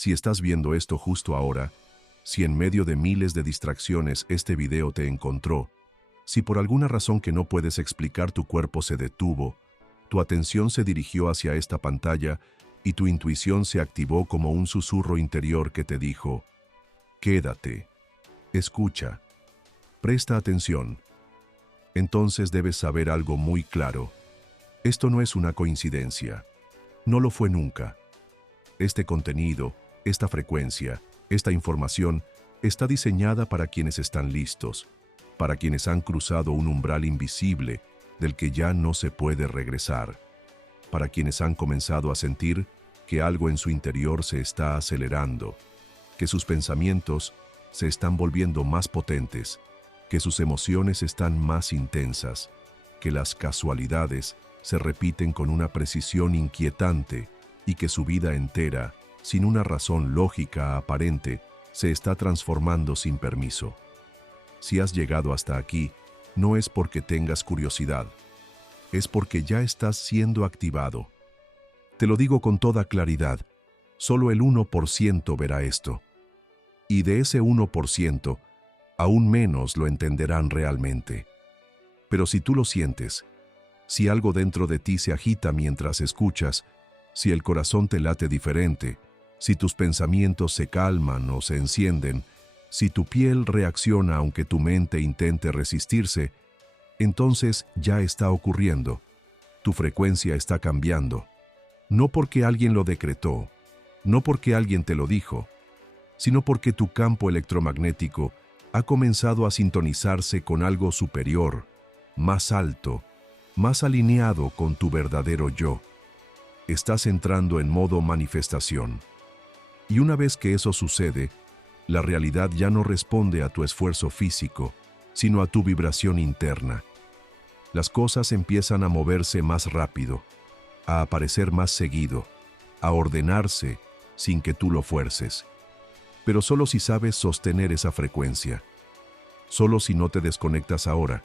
Si estás viendo esto justo ahora, si en medio de miles de distracciones este video te encontró, si por alguna razón que no puedes explicar tu cuerpo se detuvo, tu atención se dirigió hacia esta pantalla y tu intuición se activó como un susurro interior que te dijo, quédate, escucha, presta atención. Entonces debes saber algo muy claro. Esto no es una coincidencia. No lo fue nunca. Este contenido, esta frecuencia, esta información está diseñada para quienes están listos, para quienes han cruzado un umbral invisible del que ya no se puede regresar, para quienes han comenzado a sentir que algo en su interior se está acelerando, que sus pensamientos se están volviendo más potentes, que sus emociones están más intensas, que las casualidades se repiten con una precisión inquietante y que su vida entera, sin una razón lógica aparente, se está transformando sin permiso. Si has llegado hasta aquí, no es porque tengas curiosidad, es porque ya estás siendo activado. Te lo digo con toda claridad, solo el 1% verá esto. Y de ese 1%, aún menos lo entenderán realmente. Pero si tú lo sientes, si algo dentro de ti se agita mientras escuchas, si el corazón te late diferente, si tus pensamientos se calman o se encienden, si tu piel reacciona aunque tu mente intente resistirse, entonces ya está ocurriendo. Tu frecuencia está cambiando. No porque alguien lo decretó, no porque alguien te lo dijo, sino porque tu campo electromagnético ha comenzado a sintonizarse con algo superior, más alto, más alineado con tu verdadero yo. Estás entrando en modo manifestación. Y una vez que eso sucede, la realidad ya no responde a tu esfuerzo físico, sino a tu vibración interna. Las cosas empiezan a moverse más rápido, a aparecer más seguido, a ordenarse sin que tú lo fuerces. Pero solo si sabes sostener esa frecuencia, solo si no te desconectas ahora.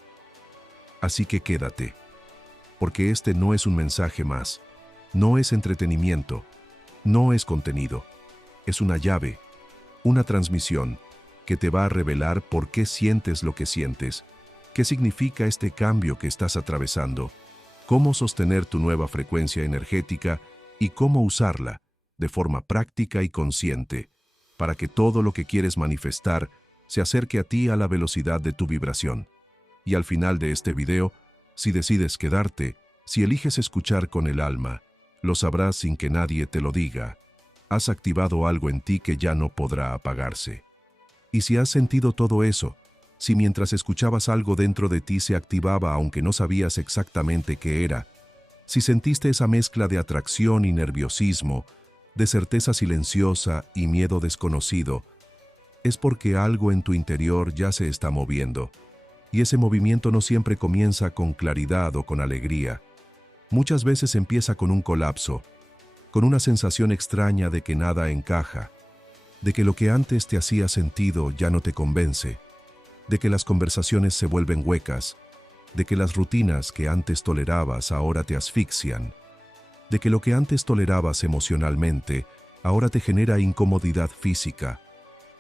Así que quédate, porque este no es un mensaje más, no es entretenimiento, no es contenido, es una llave, una transmisión que te va a revelar por qué sientes lo que sientes, qué significa este cambio que estás atravesando, cómo sostener tu nueva frecuencia energética y cómo usarla de forma práctica y consciente para que todo lo que quieres manifestar se acerque a ti a la velocidad de tu vibración. Y al final de este video, si decides quedarte, si eliges escuchar con el alma, lo sabrás sin que nadie te lo diga. Has activado algo en ti que ya no podrá apagarse. Y si has sentido todo eso, si mientras escuchabas algo dentro de ti se activaba aunque no sabías exactamente qué era, si sentiste esa mezcla de atracción y nerviosismo, de certeza silenciosa y miedo desconocido, es porque algo en tu interior ya se está moviendo. Y ese movimiento no siempre comienza con claridad o con alegría. Muchas veces empieza con un colapso, con una sensación extraña de que nada encaja, de que lo que antes te hacía sentido ya no te convence, de que las conversaciones se vuelven huecas, de que las rutinas que antes tolerabas ahora te asfixian, de que lo que antes tolerabas emocionalmente ahora te genera incomodidad física,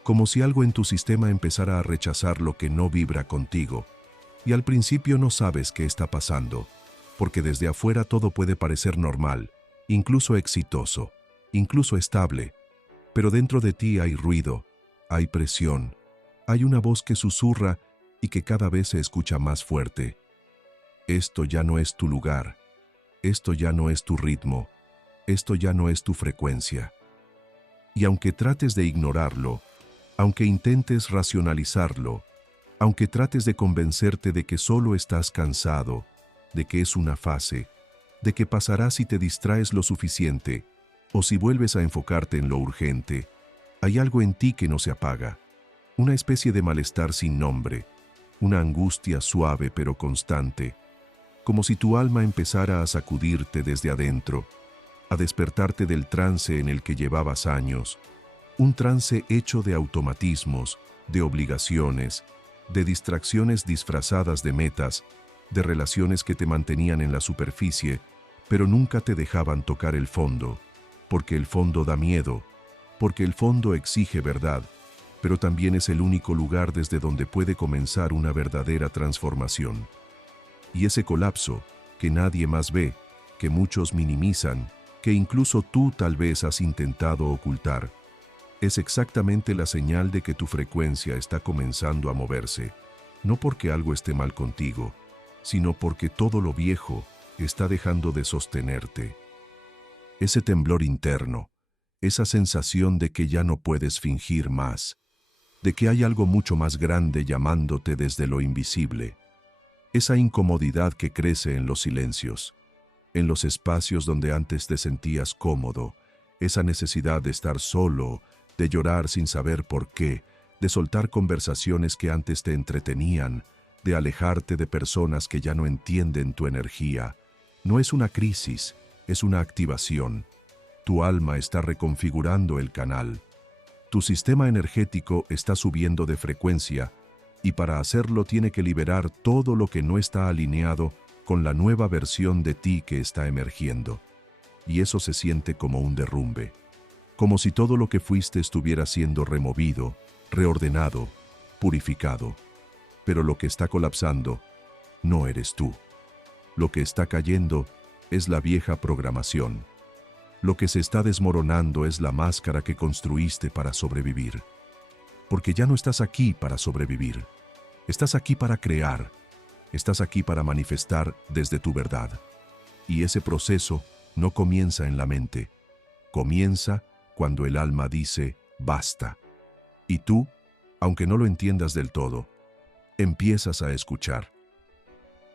como si algo en tu sistema empezara a rechazar lo que no vibra contigo, y al principio no sabes qué está pasando, porque desde afuera todo puede parecer normal, incluso exitoso, incluso estable, pero dentro de ti hay ruido, hay presión, hay una voz que susurra y que cada vez se escucha más fuerte. Esto ya no es tu lugar, esto ya no es tu ritmo, esto ya no es tu frecuencia. Y aunque trates de ignorarlo, aunque intentes racionalizarlo, aunque trates de convencerte de que solo estás cansado, de que es una fase, de que pasará si te distraes lo suficiente, o si vuelves a enfocarte en lo urgente, hay algo en ti que no se apaga, una especie de malestar sin nombre, una angustia suave pero constante, como si tu alma empezara a sacudirte desde adentro, a despertarte del trance en el que llevabas años, un trance hecho de automatismos, de obligaciones, de distracciones disfrazadas de metas, de relaciones que te mantenían en la superficie, pero nunca te dejaban tocar el fondo, porque el fondo da miedo, porque el fondo exige verdad, pero también es el único lugar desde donde puede comenzar una verdadera transformación. Y ese colapso, que nadie más ve, que muchos minimizan, que incluso tú tal vez has intentado ocultar, es exactamente la señal de que tu frecuencia está comenzando a moverse, no porque algo esté mal contigo, sino porque todo lo viejo está dejando de sostenerte. Ese temblor interno, esa sensación de que ya no puedes fingir más, de que hay algo mucho más grande llamándote desde lo invisible, esa incomodidad que crece en los silencios, en los espacios donde antes te sentías cómodo, esa necesidad de estar solo, de llorar sin saber por qué, de soltar conversaciones que antes te entretenían, de alejarte de personas que ya no entienden tu energía. No es una crisis, es una activación. Tu alma está reconfigurando el canal. Tu sistema energético está subiendo de frecuencia y para hacerlo tiene que liberar todo lo que no está alineado con la nueva versión de ti que está emergiendo. Y eso se siente como un derrumbe, como si todo lo que fuiste estuviera siendo removido, reordenado, purificado. Pero lo que está colapsando no eres tú. Lo que está cayendo es la vieja programación. Lo que se está desmoronando es la máscara que construiste para sobrevivir. Porque ya no estás aquí para sobrevivir. Estás aquí para crear. Estás aquí para manifestar desde tu verdad. Y ese proceso no comienza en la mente. Comienza cuando el alma dice, basta. Y tú, aunque no lo entiendas del todo, empiezas a escuchar.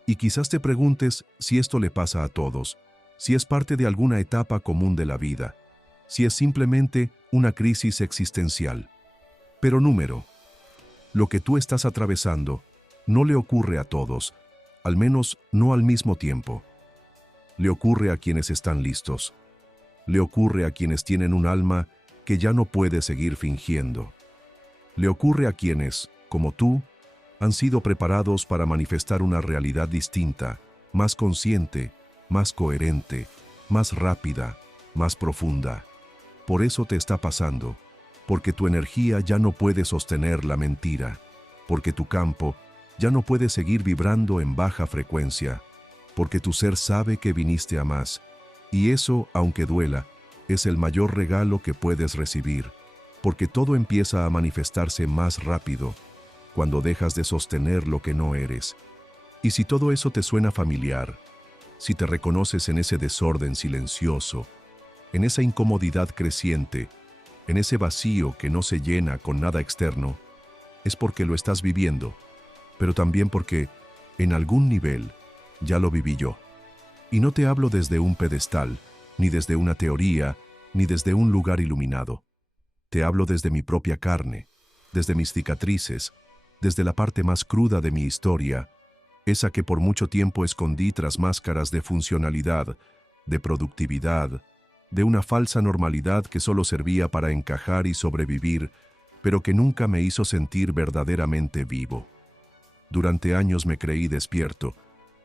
Y quizás te preguntes si esto le pasa a todos, si es parte de alguna etapa común de la vida, si es simplemente una crisis existencial. Pero lo que tú estás atravesando no le ocurre a todos, al menos no al mismo tiempo. Le ocurre a quienes están listos. Le ocurre a quienes tienen un alma que ya no puede seguir fingiendo. Le ocurre a quienes, como tú, han sido preparados para manifestar una realidad distinta, más consciente, más coherente, más rápida, más profunda. Por eso te está pasando, porque tu energía ya no puede sostener la mentira, porque tu campo ya no puede seguir vibrando en baja frecuencia, porque tu ser sabe que viniste a más, y eso, aunque duela, es el mayor regalo que puedes recibir, porque todo empieza a manifestarse más rápido, cuando dejas de sostener lo que no eres. Y si todo eso te suena familiar, si te reconoces en ese desorden silencioso, en esa incomodidad creciente, en ese vacío que no se llena con nada externo, es porque lo estás viviendo, pero también porque, en algún nivel, ya lo viví yo. Y no te hablo desde un pedestal, ni desde una teoría, ni desde un lugar iluminado. Te hablo desde mi propia carne, desde mis cicatrices, desde la parte más cruda de mi historia, esa que por mucho tiempo escondí tras máscaras de funcionalidad, de productividad, de una falsa normalidad que solo servía para encajar y sobrevivir, pero que nunca me hizo sentir verdaderamente vivo. Durante años me creí despierto,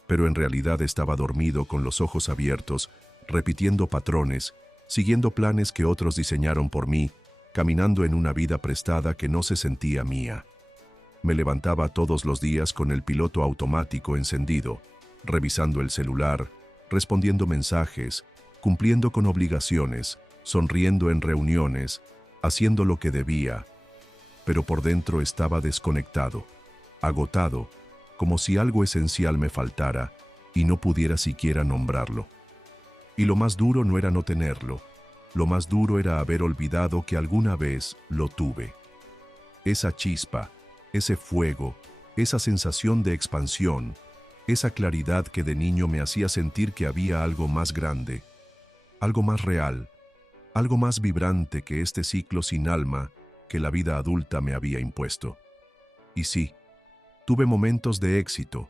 pero en realidad estaba dormido con los ojos abiertos, repitiendo patrones, siguiendo planes que otros diseñaron por mí, caminando en una vida prestada que no se sentía mía. Me levantaba todos los días con el piloto automático encendido, revisando el celular, respondiendo mensajes, cumpliendo con obligaciones, sonriendo en reuniones, haciendo lo que debía, pero por dentro estaba desconectado, agotado, como si algo esencial me faltara y no pudiera siquiera nombrarlo. Y lo más duro no era no tenerlo, lo más duro era haber olvidado que alguna vez lo tuve. Esa chispa, ese fuego, esa sensación de expansión, esa claridad que de niño me hacía sentir que había algo más grande, algo más real, algo más vibrante que este ciclo sin alma que la vida adulta me había impuesto. Y sí, tuve momentos de éxito,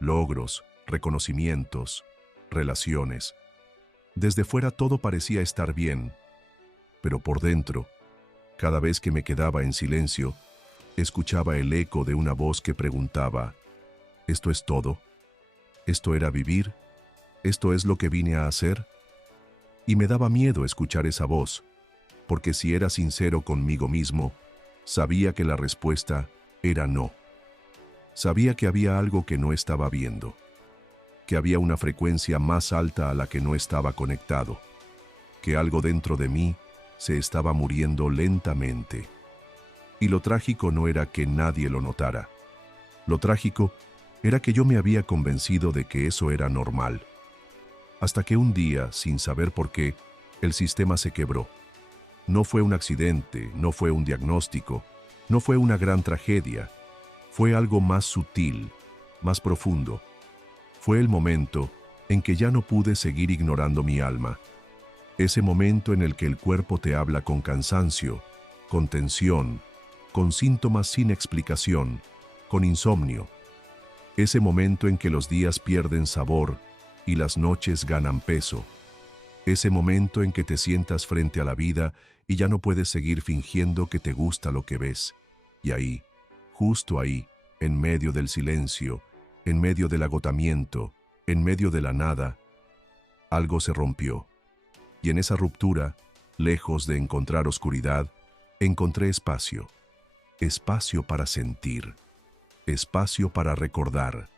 logros, reconocimientos, relaciones. Desde fuera todo parecía estar bien, pero por dentro, cada vez que me quedaba en silencio, escuchaba el eco de una voz que preguntaba, ¿esto es todo? ¿Esto era vivir? ¿Esto es lo que vine a hacer? Y me daba miedo escuchar esa voz, porque si era sincero conmigo mismo, sabía que la respuesta era no. Sabía que había algo que no estaba viendo, que había una frecuencia más alta a la que no estaba conectado, que algo dentro de mí se estaba muriendo lentamente. Y lo trágico no era que nadie lo notara. Lo trágico era que yo me había convencido de que eso era normal. Hasta que un día, sin saber por qué, el sistema se quebró. No fue un accidente, no fue un diagnóstico, no fue una gran tragedia. Fue algo más sutil, más profundo. Fue el momento en que ya no pude seguir ignorando mi alma. Ese momento en el que el cuerpo te habla con cansancio, con tensión, con síntomas sin explicación, con insomnio. Ese momento en que los días pierden sabor y las noches ganan peso. Ese momento en que te sientas frente a la vida y ya no puedes seguir fingiendo que te gusta lo que ves. Y ahí, justo ahí, en medio del silencio, en medio del agotamiento, en medio de la nada, algo se rompió. Y en esa ruptura, lejos de encontrar oscuridad, encontré espacio. Espacio para sentir. Espacio para recordar.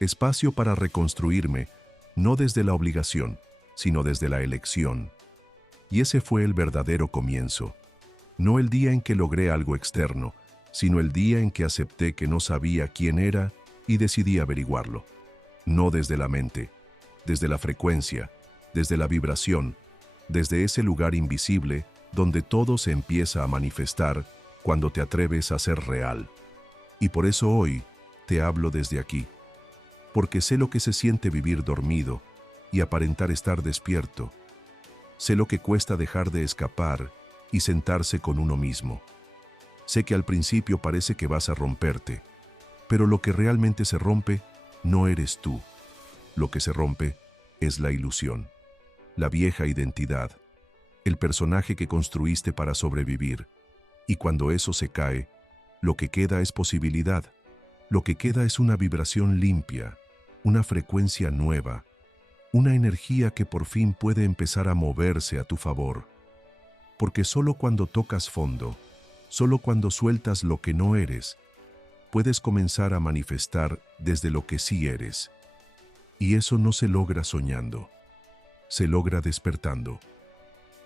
Espacio para reconstruirme, no desde la obligación, sino desde la elección. Y ese fue el verdadero comienzo. No el día en que logré algo externo, sino el día en que acepté que no sabía quién era y decidí averiguarlo. No desde la mente, desde la frecuencia, desde la vibración, desde ese lugar invisible donde todo se empieza a manifestar cuando te atreves a ser real. Y por eso hoy te hablo desde aquí, porque sé lo que se siente vivir dormido y aparentar estar despierto. Sé lo que cuesta dejar de escapar y sentarse con uno mismo. Sé que al principio parece que vas a romperte, pero lo que realmente se rompe no eres tú. Lo que se rompe es la ilusión, la vieja identidad, el personaje que construiste para sobrevivir. Y cuando eso se cae, lo que queda es posibilidad. Lo que queda es una vibración limpia, una frecuencia nueva, una energía que por fin puede empezar a moverse a tu favor. Porque solo cuando tocas fondo, solo cuando sueltas lo que no eres, puedes comenzar a manifestar desde lo que sí eres. Y eso no se logra soñando, se logra despertando.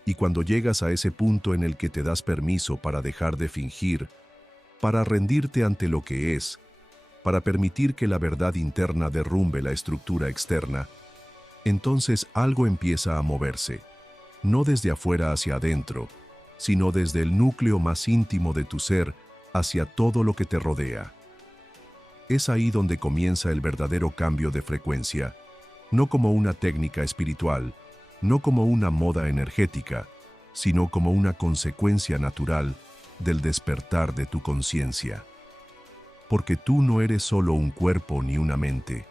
Y cuando llegas a ese punto en el que te das permiso para dejar de fingir, para rendirte ante lo que es, para permitir que la verdad interna derrumbe la estructura externa, entonces algo empieza a moverse, no desde afuera hacia adentro, sino desde el núcleo más íntimo de tu ser hacia todo lo que te rodea. Es ahí donde comienza el verdadero cambio de frecuencia, no como una técnica espiritual, no como una moda energética, sino como una consecuencia natural del despertar de tu conciencia. Porque tú no eres solo un cuerpo ni una mente.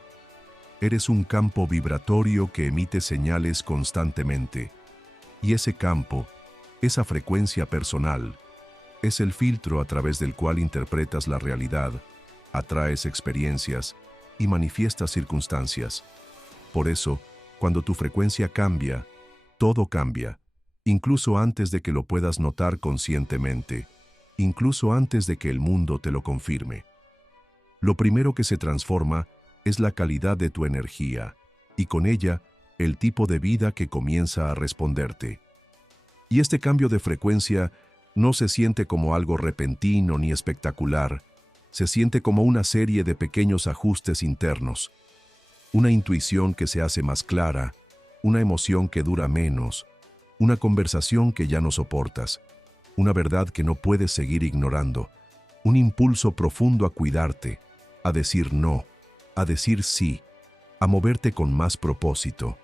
Eres un campo vibratorio que emite señales constantemente. Y ese campo, esa frecuencia personal, es el filtro a través del cual interpretas la realidad, atraes experiencias y manifiestas circunstancias. Por eso, cuando tu frecuencia cambia, todo cambia, incluso antes de que lo puedas notar conscientemente, incluso antes de que el mundo te lo confirme. Lo primero que se transforma es la calidad de tu energía, y con ella, el tipo de vida que comienza a responderte. Y este cambio de frecuencia no se siente como algo repentino ni espectacular, se siente como una serie de pequeños ajustes internos, una intuición que se hace más clara, una emoción que dura menos, una conversación que ya no soportas, una verdad que no puedes seguir ignorando, un impulso profundo a cuidarte, a decir no, a decir sí, a moverte con más propósito.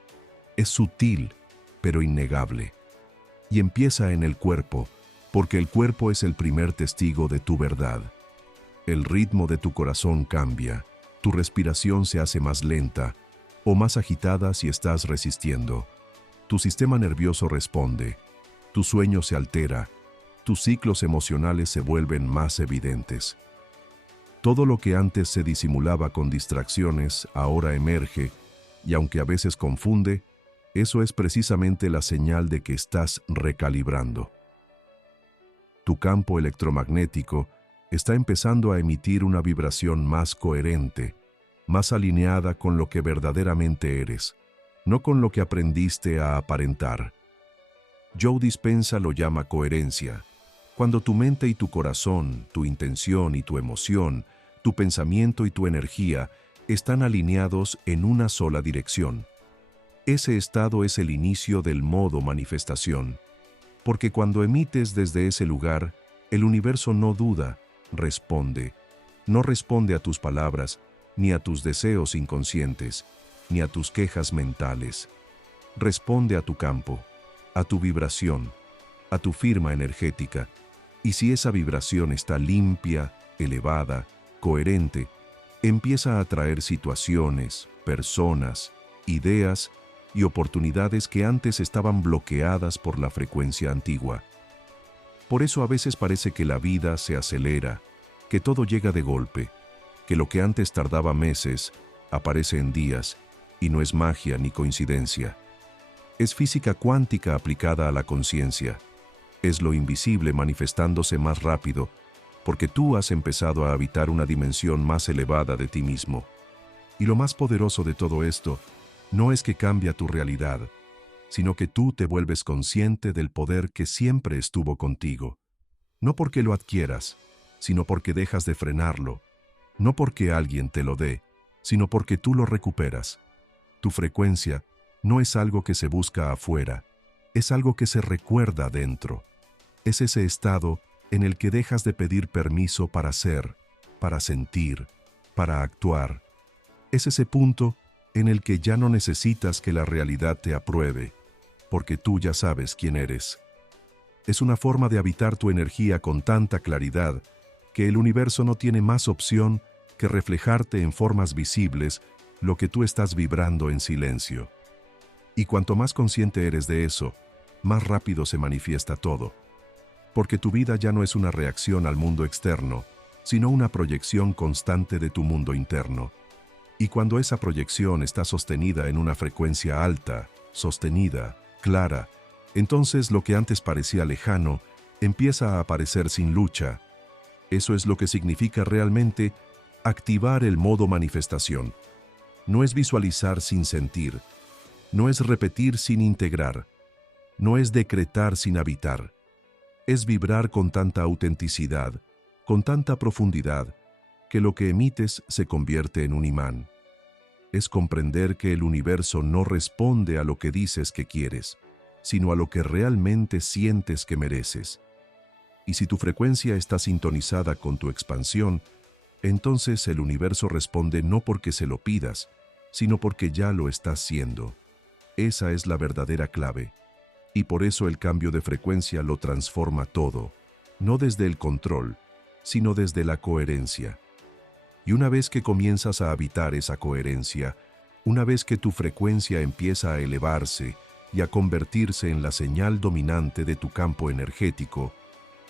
Es sutil, pero innegable. Y empieza en el cuerpo, porque el cuerpo es el primer testigo de tu verdad. El ritmo de tu corazón cambia, tu respiración se hace más lenta o más agitada si estás resistiendo. Tu sistema nervioso responde, tu sueño se altera, tus ciclos emocionales se vuelven más evidentes. Todo lo que antes se disimulaba con distracciones ahora emerge, y aunque a veces confunde, eso es precisamente la señal de que estás recalibrando. tu campo electromagnético está empezando a emitir una vibración más coherente, más alineada con lo que verdaderamente eres, no con lo que aprendiste a aparentar. Joe Dispenza lo llama coherencia. Cuando tu mente y tu corazón, tu intención y tu emoción, tu pensamiento y tu energía están alineados en una sola dirección. Ese estado es el inicio del modo manifestación, porque cuando emites desde ese lugar, el universo no duda, responde. No responde a tus palabras, ni a tus deseos inconscientes, ni a tus quejas mentales. Responde a tu campo, a tu vibración, a tu firma energética. Y si esa vibración está limpia, elevada, coherente, empieza a atraer situaciones, personas, ideas y oportunidades que antes estaban bloqueadas por la frecuencia antigua. Por eso a veces parece que la vida se acelera, que todo llega de golpe, que lo que antes tardaba meses aparece en días y no es magia ni coincidencia. Es física cuántica aplicada a la conciencia. Es lo invisible manifestándose más rápido, porque tú has empezado a habitar una dimensión más elevada de ti mismo. Y lo más poderoso de todo esto no es que cambia tu realidad, sino que tú te vuelves consciente del poder que siempre estuvo contigo. No porque lo adquieras, sino porque dejas de frenarlo. No porque alguien te lo dé, sino porque tú lo recuperas. Tu frecuencia no es algo que se busca afuera, es algo que se recuerda dentro. Es ese estado en el que dejas de pedir permiso para ser, para sentir, para actuar. Es ese punto en el que ya no necesitas que la realidad te apruebe, porque tú ya sabes quién eres. Es una forma de habitar tu energía con tanta claridad que el universo no tiene más opción que reflejarte en formas visibles lo que tú estás vibrando en silencio. Y cuanto más consciente eres de eso, más rápido se manifiesta todo. Porque tu vida ya no es una reacción al mundo externo, sino una proyección constante de tu mundo interno. Y cuando esa proyección está sostenida en una frecuencia alta, sostenida, clara, entonces lo que antes parecía lejano empieza a aparecer sin lucha. Eso es lo que significa realmente activar el modo manifestación. No es visualizar sin sentir, no es repetir sin integrar, no es decretar sin habitar. Es vibrar con tanta autenticidad, con tanta profundidad, que lo que emites se convierte en un imán. Es comprender que el universo no responde a lo que dices que quieres, sino a lo que realmente sientes que mereces. Y si tu frecuencia está sintonizada con tu expansión, entonces el universo responde no porque se lo pidas, sino porque ya lo estás siendo. Esa es la verdadera clave. Y por eso el cambio de frecuencia lo transforma todo, no desde el control, sino desde la coherencia. Y una vez que comienzas a habitar esa coherencia, una vez que tu frecuencia empieza a elevarse y a convertirse en la señal dominante de tu campo energético,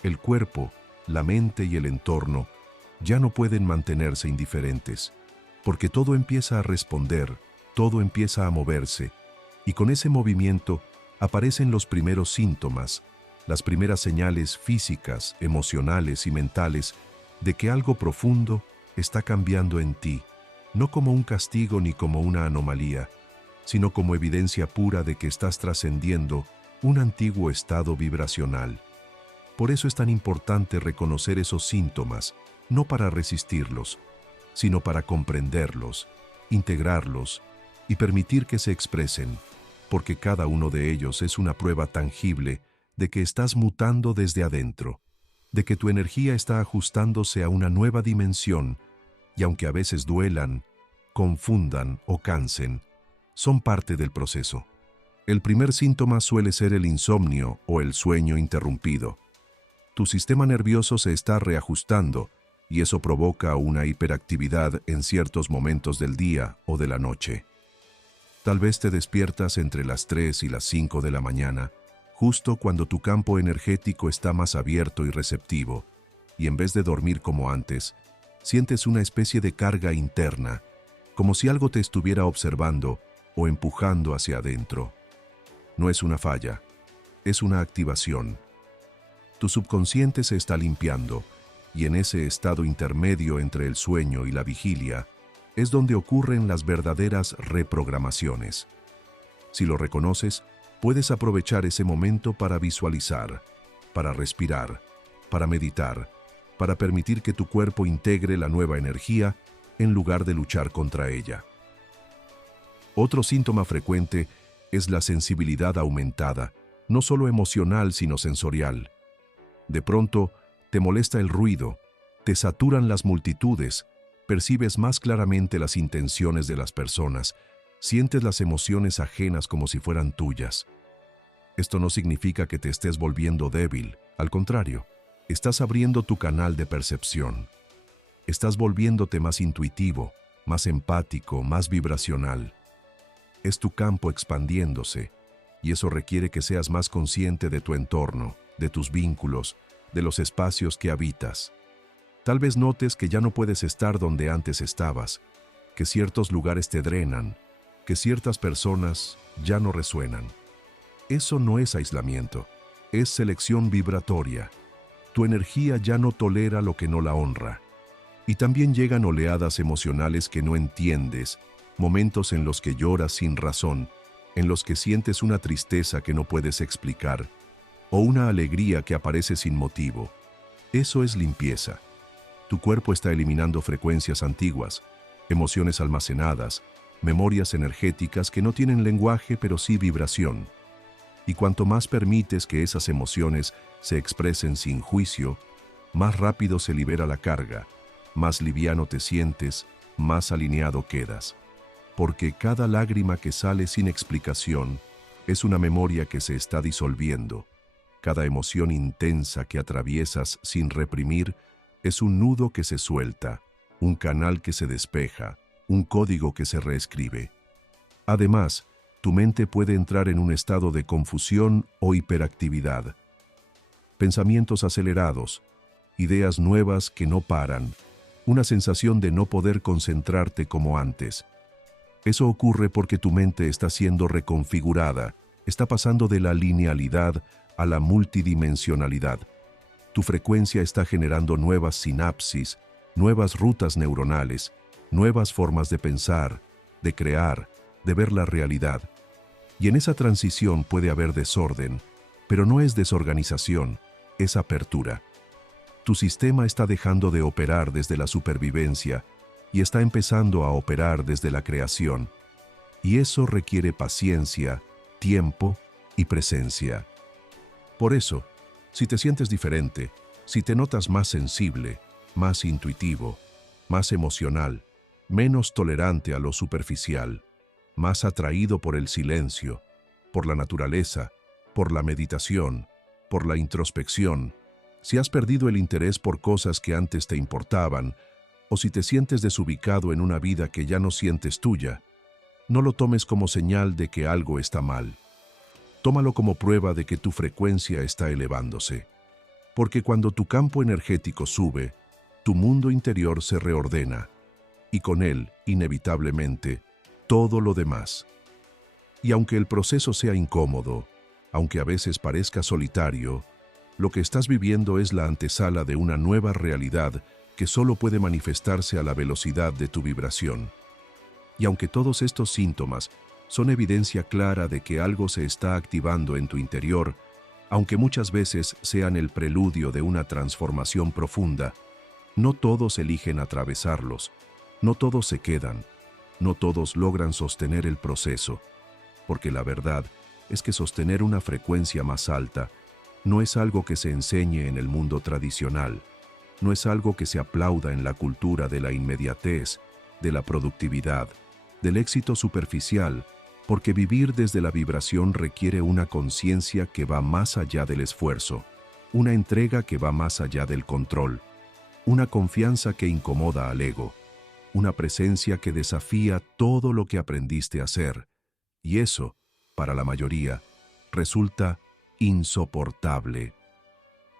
el cuerpo, la mente y el entorno ya no pueden mantenerse indiferentes, porque todo empieza a responder, todo empieza a moverse, y con ese movimiento aparecen los primeros síntomas, las primeras señales físicas, emocionales y mentales de que algo profundo está cambiando en ti, no como un castigo ni como una anomalía, sino como evidencia pura de que estás trascendiendo un antiguo estado vibracional. Por eso es tan importante reconocer esos síntomas, no para resistirlos, sino para comprenderlos, integrarlos y permitir que se expresen, porque cada uno de ellos es una prueba tangible de que estás mutando desde adentro, de que tu energía está ajustándose a una nueva dimensión, y aunque a veces duelan, confundan o cansen, son parte del proceso. El primer síntoma suele ser el insomnio o el sueño interrumpido. Tu sistema nervioso se está reajustando y eso provoca una hiperactividad en ciertos momentos del día o de la noche. Tal vez te despiertas entre las 3 y las 5 de la mañana, justo cuando tu campo energético está más abierto y receptivo, y en vez de dormir como antes, sientes una especie de carga interna, como si algo te estuviera observando o empujando hacia adentro. No es una falla, es una activación. Tu subconsciente se está limpiando, y en ese estado intermedio entre el sueño y la vigilia es donde ocurren las verdaderas reprogramaciones. Si lo reconoces, puedes aprovechar ese momento para visualizar, para respirar, para meditar, para permitir que tu cuerpo integre la nueva energía en lugar de luchar contra ella. Otro síntoma frecuente es la sensibilidad aumentada, no solo emocional sino sensorial. De pronto, te molesta el ruido, te saturan las multitudes, percibes más claramente las intenciones de las personas, sientes las emociones ajenas como si fueran tuyas. Esto no significa que te estés volviendo débil, al contrario, estás abriendo tu canal de percepción. Estás volviéndote más intuitivo, más empático, más vibracional. Es tu campo expandiéndose, y eso requiere que seas más consciente de tu entorno, de tus vínculos, de los espacios que habitas. Tal vez notes que ya no puedes estar donde antes estabas, que ciertos lugares te drenan, que ciertas personas ya no resuenan. Eso no es aislamiento, es selección vibratoria. Tu energía ya no tolera lo que no la honra. Y también llegan oleadas emocionales que no entiendes, momentos en los que lloras sin razón, en los que sientes una tristeza que no puedes explicar, o una alegría que aparece sin motivo. Eso es limpieza. Tu cuerpo está eliminando frecuencias antiguas, emociones almacenadas, memorias energéticas que no tienen lenguaje pero sí vibración. Y cuanto más permites que esas emociones se expresen sin juicio, más rápido se libera la carga, más liviano te sientes, más alineado quedas. Porque cada lágrima que sale sin explicación es una memoria que se está disolviendo. Cada emoción intensa que atraviesas sin reprimir es un nudo que se suelta, un canal que se despeja, un código que se reescribe. Además, tu mente puede entrar en un estado de confusión o hiperactividad. Pensamientos acelerados, ideas nuevas que no paran, una sensación de no poder concentrarte como antes. Eso ocurre porque tu mente está siendo reconfigurada, está pasando de la linealidad a la multidimensionalidad. Tu frecuencia está generando nuevas sinapsis, nuevas rutas neuronales, nuevas formas de pensar, de crear, de ver la realidad. Y en esa transición puede haber desorden, pero no es desorganización, es apertura. Tu sistema está dejando de operar desde la supervivencia y está empezando a operar desde la creación. Y eso requiere paciencia, tiempo y presencia. Por eso, si te sientes diferente, si te notas más sensible, más intuitivo, más emocional, menos tolerante a lo superficial, más atraído por el silencio, por la naturaleza, por la meditación, por la introspección, si has perdido el interés por cosas que antes te importaban, o si te sientes desubicado en una vida que ya no sientes tuya, no lo tomes como señal de que algo está mal. Tómalo como prueba de que tu frecuencia está elevándose. Porque cuando tu campo energético sube, tu mundo interior se reordena, y con él, inevitablemente, todo lo demás. Y aunque el proceso sea incómodo, aunque a veces parezca solitario, lo que estás viviendo es la antesala de una nueva realidad que solo puede manifestarse a la velocidad de tu vibración. Y aunque todos estos síntomas son evidencia clara de que algo se está activando en tu interior, aunque muchas veces sean el preludio de una transformación profunda, no todos eligen atravesarlos, no todos se quedan, no todos logran sostener el proceso, porque la verdad es que sostener una frecuencia más alta no es algo que se enseñe en el mundo tradicional, no es algo que se aplauda en la cultura de la inmediatez, de la productividad, del éxito superficial, porque vivir desde la vibración requiere una conciencia que va más allá del esfuerzo, una entrega que va más allá del control, una confianza que incomoda al ego, una presencia que desafía todo lo que aprendiste a hacer, y eso, para la mayoría, resulta insoportable.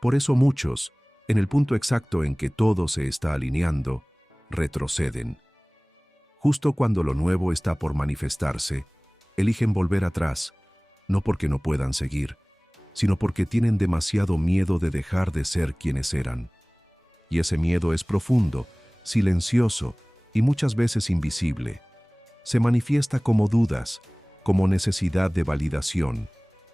Por eso muchos, en el punto exacto en que todo se está alineando, retroceden. Justo cuando lo nuevo está por manifestarse, eligen volver atrás, no porque no puedan seguir, sino porque tienen demasiado miedo de dejar de ser quienes eran. Y ese miedo es profundo, silencioso y muchas veces invisible. Se manifiesta como dudas, como necesidad de validación,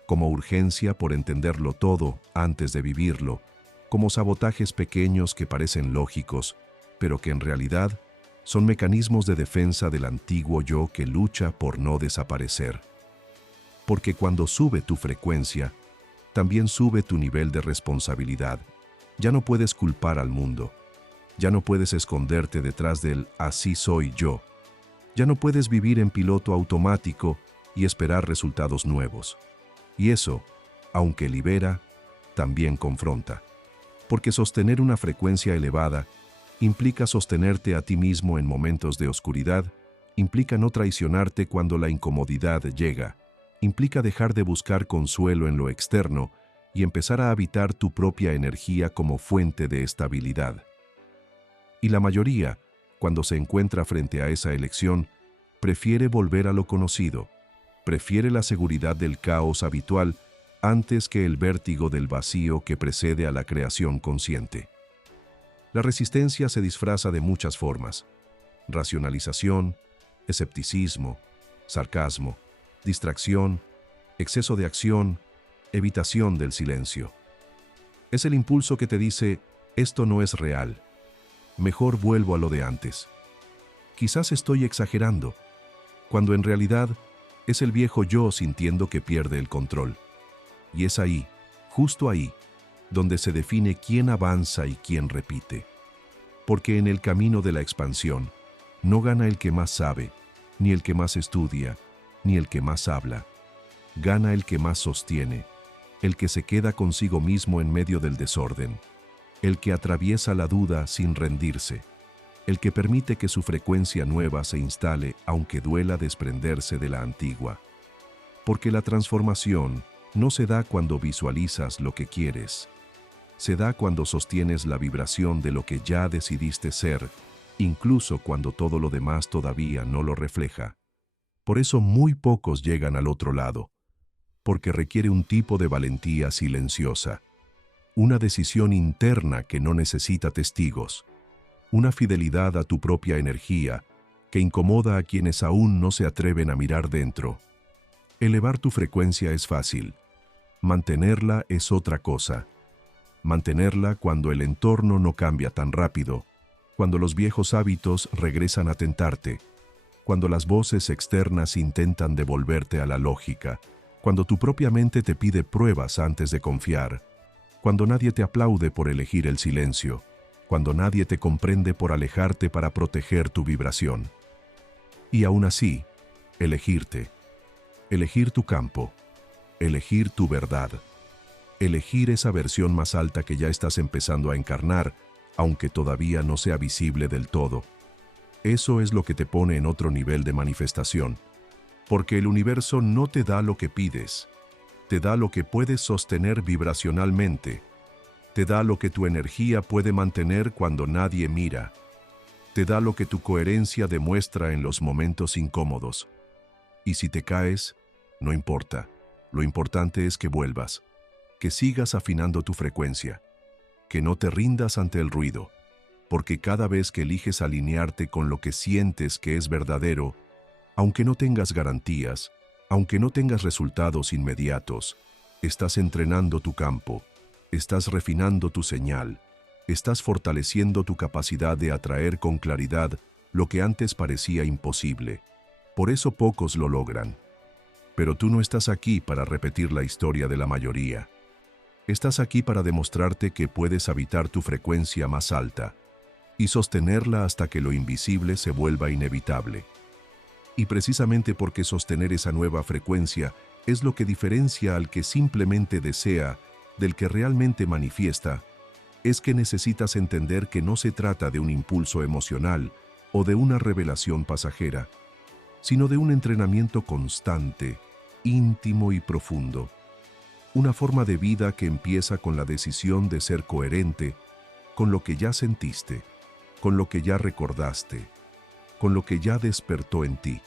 como urgencia por entenderlo todo antes de vivirlo, como sabotajes pequeños que parecen lógicos, pero que en realidad son mecanismos de defensa del antiguo yo que lucha por no desaparecer. Porque cuando sube tu frecuencia, también sube tu nivel de responsabilidad. Ya no puedes culpar al mundo. Ya no puedes esconderte detrás del "así soy yo". Ya no puedes vivir en piloto automático y esperar resultados nuevos. Y eso, aunque libera, también confronta. Porque sostener una frecuencia elevada implica sostenerte a ti mismo en momentos de oscuridad, implica no traicionarte cuando la incomodidad llega, implica dejar de buscar consuelo en lo externo y empezar a habitar tu propia energía como fuente de estabilidad. Y la mayoría, cuando se encuentra frente a esa elección, prefiere volver a lo conocido, prefiere la seguridad del caos habitual antes que el vértigo del vacío que precede a la creación consciente. La resistencia se disfraza de muchas formas: racionalización, escepticismo, sarcasmo, distracción, exceso de acción, evitación del silencio. Es el impulso que te dice: esto no es real, mejor vuelvo a lo de antes. Quizás estoy exagerando, cuando en realidad es el viejo yo sintiendo que pierde el control. Y es ahí, justo ahí, donde se define quién avanza y quién repite. Porque en el camino de la expansión, no gana el que más sabe, ni el que más estudia, ni el que más habla. Gana el que más sostiene, el que se queda consigo mismo en medio del desorden, el que atraviesa la duda sin rendirse, el que permite que su frecuencia nueva se instale aunque duela desprenderse de la antigua. Porque la transformación no se da cuando visualizas lo que quieres, se da cuando sostienes la vibración de lo que ya decidiste ser, incluso cuando todo lo demás todavía no lo refleja. Por eso muy pocos llegan al otro lado, porque requiere un tipo de valentía silenciosa, una decisión interna que no necesita testigos, una fidelidad a tu propia energía que incomoda a quienes aún no se atreven a mirar dentro. Elevar tu frecuencia es fácil, mantenerla es otra cosa. Mantenerla cuando el entorno no cambia tan rápido, cuando los viejos hábitos regresan a tentarte, cuando las voces externas intentan devolverte a la lógica, cuando tu propia mente te pide pruebas antes de confiar, cuando nadie te aplaude por elegir el silencio, cuando nadie te comprende por alejarte para proteger tu vibración. Y aún así, elegirte, elegir tu campo, elegir tu verdad, elegir esa versión más alta que ya estás empezando a encarnar, aunque todavía no sea visible del todo. Eso es lo que te pone en otro nivel de manifestación, porque el universo no te da lo que pides, te da lo que puedes sostener vibracionalmente, te da lo que tu energía puede mantener cuando nadie mira, te da lo que tu coherencia demuestra en los momentos incómodos. Y si te caes, no importa, lo importante es que vuelvas, que sigas afinando tu frecuencia, que no te rindas ante el ruido, porque cada vez que eliges alinearte con lo que sientes que es verdadero, aunque no tengas garantías, aunque no tengas resultados inmediatos, estás entrenando tu campo, estás refinando tu señal, estás fortaleciendo tu capacidad de atraer con claridad lo que antes parecía imposible. Por eso pocos lo logran. Pero tú no estás aquí para repetir la historia de la mayoría. Estás aquí para demostrarte que puedes habitar tu frecuencia más alta y sostenerla hasta que lo invisible se vuelva inevitable. Y precisamente porque sostener esa nueva frecuencia es lo que diferencia al que simplemente desea del que realmente manifiesta, es que necesitas entender que no se trata de un impulso emocional o de una revelación pasajera, sino de un entrenamiento constante, íntimo y profundo. Una forma de vida que empieza con la decisión de ser coherente con lo que ya sentiste, con lo que ya recordaste, con lo que ya despertó en ti,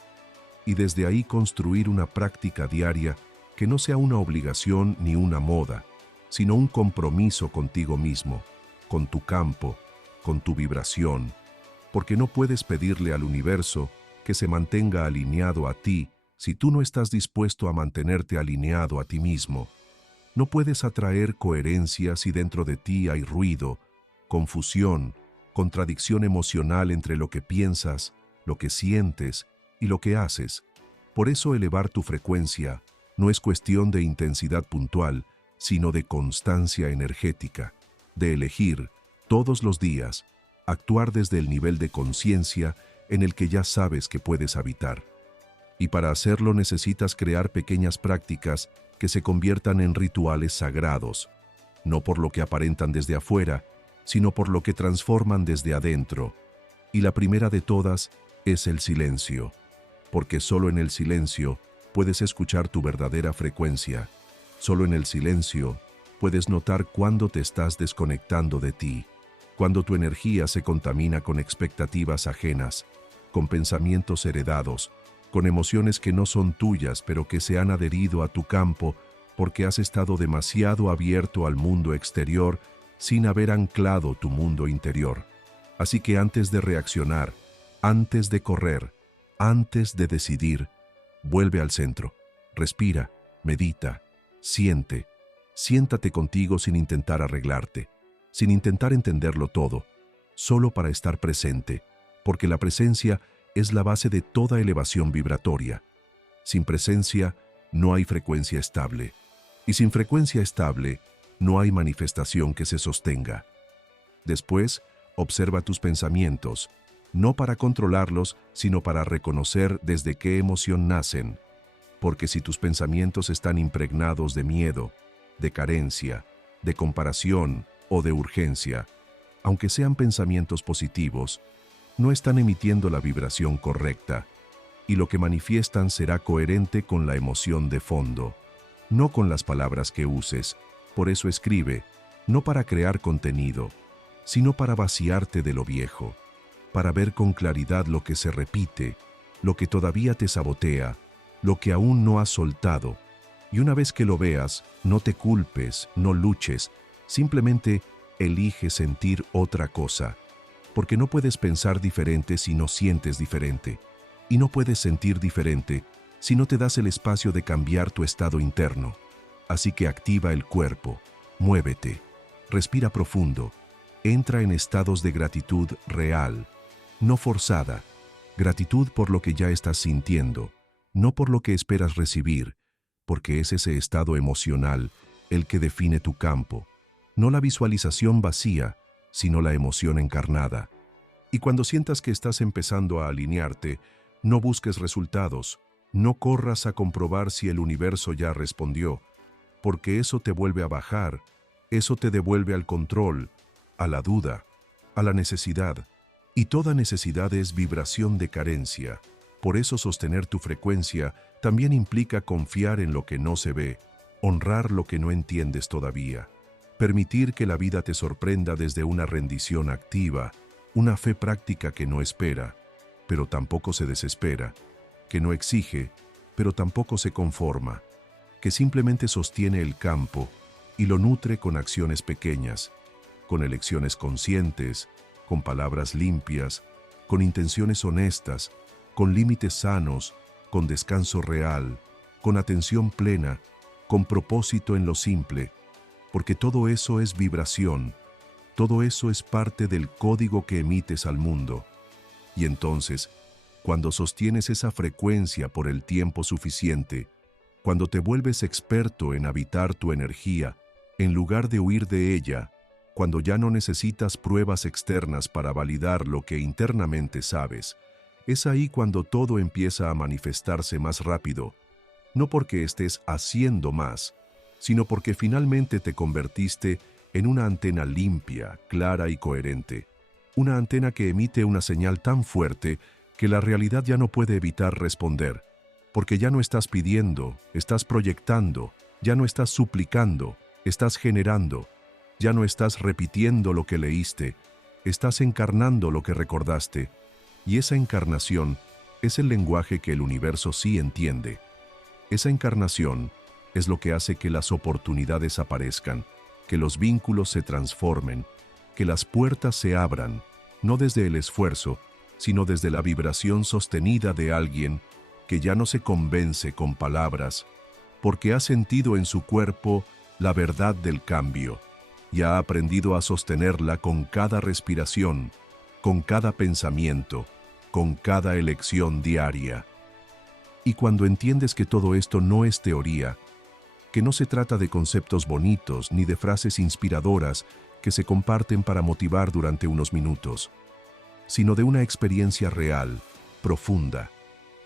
y desde ahí construir una práctica diaria que no sea una obligación ni una moda, sino un compromiso contigo mismo, con tu campo, con tu vibración, porque no puedes pedirle al universo que se mantenga alineado a ti si tú no estás dispuesto a mantenerte alineado a ti mismo. No puedes atraer coherencia si dentro de ti hay ruido, confusión, contradicción emocional entre lo que piensas, lo que sientes y lo que haces. Por eso elevar tu frecuencia no es cuestión de intensidad puntual, sino de constancia energética, de elegir, todos los días, actuar desde el nivel de conciencia en el que ya sabes que puedes habitar. Y para hacerlo necesitas crear pequeñas prácticas que se conviertan en rituales sagrados, no por lo que aparentan desde afuera, sino por lo que transforman desde adentro. Y la primera de todas es el silencio, porque solo en el silencio puedes escuchar tu verdadera frecuencia. Solo en el silencio puedes notar cuándo te estás desconectando de ti, cuando tu energía se contamina con expectativas ajenas, con pensamientos heredados, con emociones que no son tuyas pero que se han adherido a tu campo porque has estado demasiado abierto al mundo exterior sin haber anclado tu mundo interior. Así que antes de reaccionar, antes de correr, antes de decidir, vuelve al centro, respira, medita, siéntate contigo sin intentar arreglarte, sin intentar entenderlo todo, solo para estar presente, porque la presencia es la base de toda elevación vibratoria. Sin presencia no hay frecuencia estable, y sin frecuencia estable no hay manifestación que se sostenga. Después, observa tus pensamientos, no para controlarlos, sino para reconocer desde qué emoción nacen, porque si tus pensamientos están impregnados de miedo, de carencia, de comparación o de urgencia, aunque sean pensamientos positivos, no están emitiendo la vibración correcta, y lo que manifiestan será coherente con la emoción de fondo, no con las palabras que uses. Por eso escribe, no para crear contenido, sino para vaciarte de lo viejo, para ver con claridad lo que se repite, lo que todavía te sabotea, lo que aún no has soltado. Y una vez que lo veas, no te culpes, no luches, simplemente elige sentir otra cosa. Porque no puedes pensar diferente si no sientes diferente. Y no puedes sentir diferente si no te das el espacio de cambiar tu estado interno. Así que activa el cuerpo, muévete, respira profundo, entra en estados de gratitud real, no forzada. Gratitud por lo que ya estás sintiendo, no por lo que esperas recibir, porque es ese estado emocional el que define tu campo, no la visualización vacía, sino la emoción encarnada. Y cuando sientas que estás empezando a alinearte, no busques resultados, no corras a comprobar si el universo ya respondió, porque eso te vuelve a bajar, eso te devuelve al control, a la duda, a la necesidad. Y toda necesidad es vibración de carencia. Por eso sostener tu frecuencia también implica confiar en lo que no se ve, honrar lo que no entiendes todavía, permitir que la vida te sorprenda desde una rendición activa, una fe práctica que no espera, pero tampoco se desespera, que no exige, pero tampoco se conforma, que simplemente sostiene el campo y lo nutre con acciones pequeñas, con elecciones conscientes, con palabras limpias, con intenciones honestas, con límites sanos, con descanso real, con atención plena, con propósito en lo simple, porque todo eso es vibración, todo eso es parte del código que emites al mundo. Y entonces, cuando sostienes esa frecuencia por el tiempo suficiente, cuando te vuelves experto en habitar tu energía, en lugar de huir de ella, cuando ya no necesitas pruebas externas para validar lo que internamente sabes, es ahí cuando todo empieza a manifestarse más rápido, no porque estés haciendo más, sino porque finalmente te convertiste en una antena limpia, clara y coherente, una antena que emite una señal tan fuerte que la realidad ya no puede evitar responder, porque ya no estás pidiendo, estás proyectando, ya no estás suplicando, estás generando, ya no estás repitiendo lo que leíste, estás encarnando lo que recordaste, y esa encarnación es el lenguaje que el universo sí entiende. Esa encarnación es lo que hace que las oportunidades aparezcan, que los vínculos se transformen, que las puertas se abran, no desde el esfuerzo, sino desde la vibración sostenida de alguien que ya no se convence con palabras, porque ha sentido en su cuerpo la verdad del cambio y ha aprendido a sostenerla con cada respiración, con cada pensamiento, con cada elección diaria. Y cuando entiendes que todo esto no es teoría, que no se trata de conceptos bonitos ni de frases inspiradoras que se comparten para motivar durante unos minutos, sino de una experiencia real, profunda,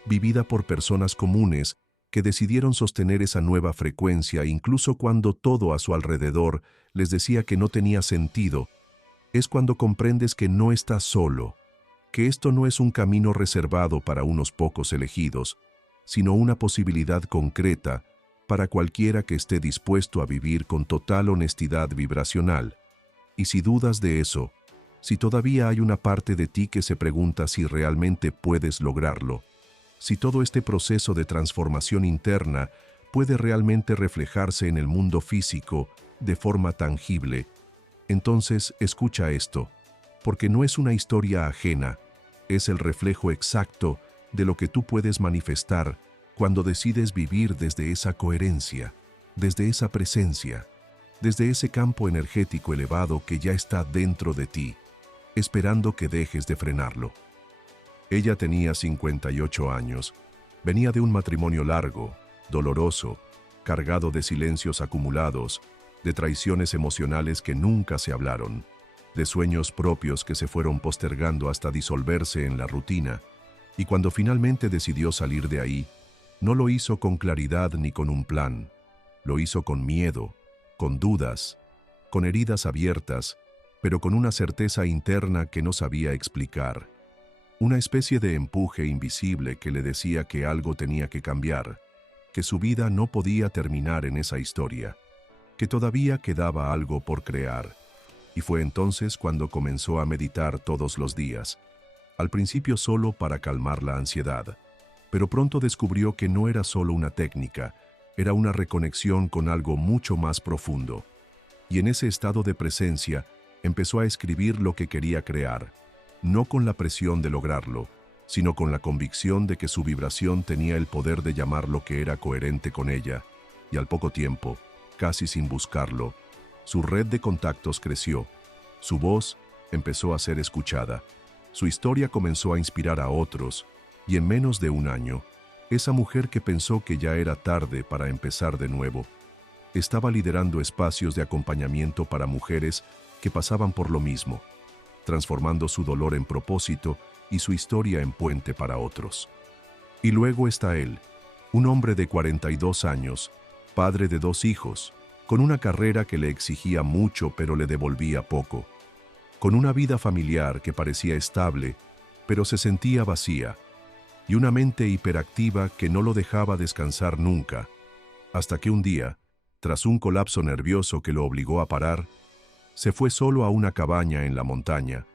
vivida por personas comunes que decidieron sostener esa nueva frecuencia incluso cuando todo a su alrededor les decía que no tenía sentido, es cuando comprendes que no estás solo, que esto no es un camino reservado para unos pocos elegidos, sino una posibilidad concreta para cualquiera que esté dispuesto a vivir con total honestidad vibracional. Y si dudas de eso, si todavía hay una parte de ti que se pregunta si realmente puedes lograrlo, si todo este proceso de transformación interna puede realmente reflejarse en el mundo físico de forma tangible, entonces escucha esto, porque no es una historia ajena, es el reflejo exacto de lo que tú puedes manifestar cuando decides vivir desde esa coherencia, desde esa presencia, desde ese campo energético elevado que ya está dentro de ti, esperando que dejes de frenarlo. Ella tenía 58 años, venía de un matrimonio largo, doloroso, cargado de silencios acumulados, de traiciones emocionales que nunca se hablaron, de sueños propios que se fueron postergando hasta disolverse en la rutina, y cuando finalmente decidió salir de ahí, no lo hizo con claridad ni con un plan, lo hizo con miedo, con dudas, con heridas abiertas, pero con una certeza interna que no sabía explicar. Una especie de empuje invisible que le decía que algo tenía que cambiar, que su vida no podía terminar en esa historia, que todavía quedaba algo por crear. Y fue entonces cuando comenzó a meditar todos los días, al principio solo para calmar la ansiedad, pero pronto descubrió que no era solo una técnica, era una reconexión con algo mucho más profundo. Y en ese estado de presencia empezó a escribir lo que quería crear, no con la presión de lograrlo, sino con la convicción de que su vibración tenía el poder de llamar lo que era coherente con ella, y al poco tiempo, casi sin buscarlo, su red de contactos creció, su voz empezó a ser escuchada, su historia comenzó a inspirar a otros, y en menos de un año, esa mujer que pensó que ya era tarde para empezar de nuevo, estaba liderando espacios de acompañamiento para mujeres que pasaban por lo mismo, transformando su dolor en propósito y su historia en puente para otros. Y luego está él, un hombre de 42 años, padre de 2 hijos, con una carrera que le exigía mucho pero le devolvía poco, con una vida familiar que parecía estable, pero se sentía vacía, y una mente hiperactiva que no lo dejaba descansar nunca, hasta que un día, tras un colapso nervioso que lo obligó a parar, se fue solo a una cabaña en la montaña,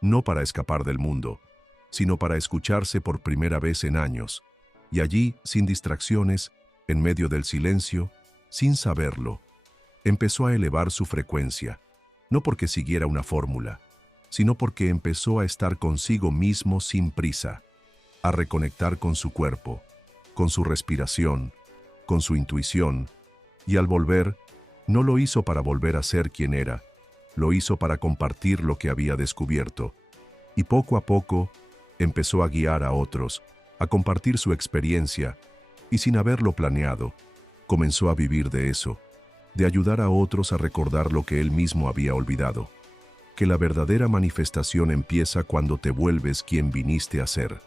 no para escapar del mundo, sino para escucharse por primera vez en años, y allí, sin distracciones, en medio del silencio, sin saberlo, empezó a elevar su frecuencia, no porque siguiera una fórmula, sino porque empezó a estar consigo mismo sin prisa, a reconectar con su cuerpo, con su respiración, con su intuición, y al volver, no lo hizo para volver a ser quien era, lo hizo para compartir lo que había descubierto, y poco a poco empezó a guiar a otros, a compartir su experiencia, y sin haberlo planeado, comenzó a vivir de eso, de ayudar a otros a recordar lo que él mismo había olvidado, que la verdadera manifestación empieza cuando te vuelves quien viniste a ser.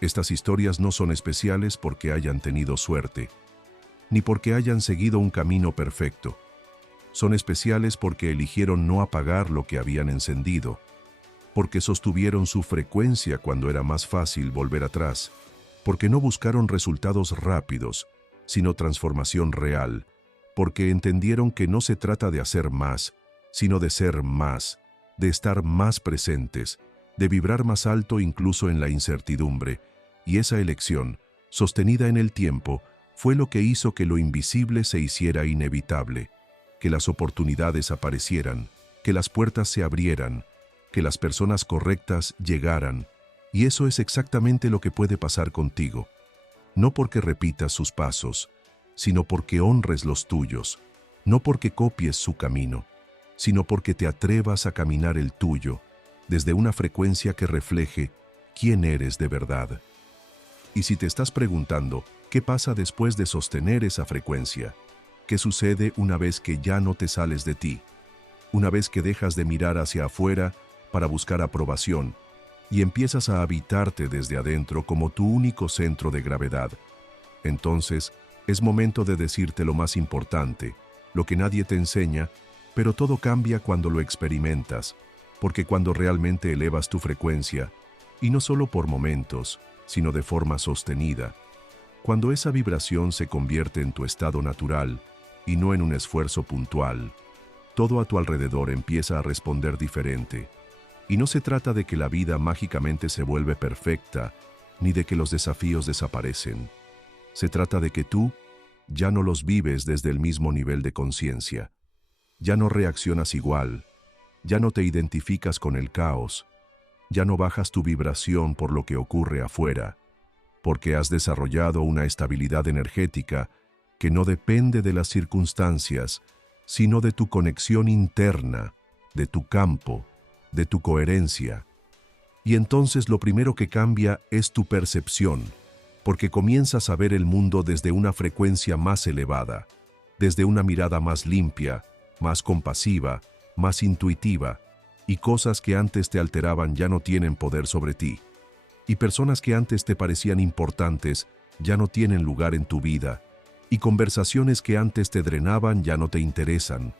Estas historias no son especiales porque hayan tenido suerte, ni porque hayan seguido un camino perfecto. Son especiales porque eligieron no apagar lo que habían encendido, porque sostuvieron su frecuencia cuando era más fácil volver atrás, porque no buscaron resultados rápidos, sino transformación real, porque entendieron que no se trata de hacer más, sino de ser más, de estar más presentes, de vibrar más alto incluso en la incertidumbre, y esa elección, sostenida en el tiempo, Fue lo que hizo que lo invisible se hiciera inevitable, que las oportunidades aparecieran, que las puertas se abrieran, que las personas correctas llegaran. Y eso es exactamente lo que puede pasar contigo. No porque repitas sus pasos, sino porque honres los tuyos, no porque copies su camino, sino porque te atrevas a caminar el tuyo, desde una frecuencia que refleje quién eres de verdad. Y si te estás preguntando, ¿qué pasa después de sostener esa frecuencia? ¿Qué sucede una vez que ya no te sales de ti? Una vez que dejas de mirar hacia afuera para buscar aprobación y empiezas a habitarte desde adentro como tu único centro de gravedad. Entonces, es momento de decirte lo más importante, lo que nadie te enseña, pero todo cambia cuando lo experimentas, porque cuando realmente elevas tu frecuencia, y no solo por momentos, sino de forma sostenida, cuando esa vibración se convierte en tu estado natural y no en un esfuerzo puntual, todo a tu alrededor empieza a responder diferente. Y no se trata de que la vida mágicamente se vuelve perfecta, ni de que los desafíos desaparecen. Se trata de que tú ya no los vives desde el mismo nivel de conciencia. Ya no reaccionas igual, ya no te identificas con el caos, ya no bajas tu vibración por lo que ocurre afuera, porque has desarrollado una estabilidad energética que no depende de las circunstancias, sino de tu conexión interna, de tu campo, de tu coherencia. Y entonces lo primero que cambia es tu percepción, porque comienzas a ver el mundo desde una frecuencia más elevada, desde una mirada más limpia, más compasiva, más intuitiva, y cosas que antes te alteraban ya no tienen poder sobre ti. Y personas que antes te parecían importantes ya no tienen lugar en tu vida, y conversaciones que antes te drenaban ya no te interesan,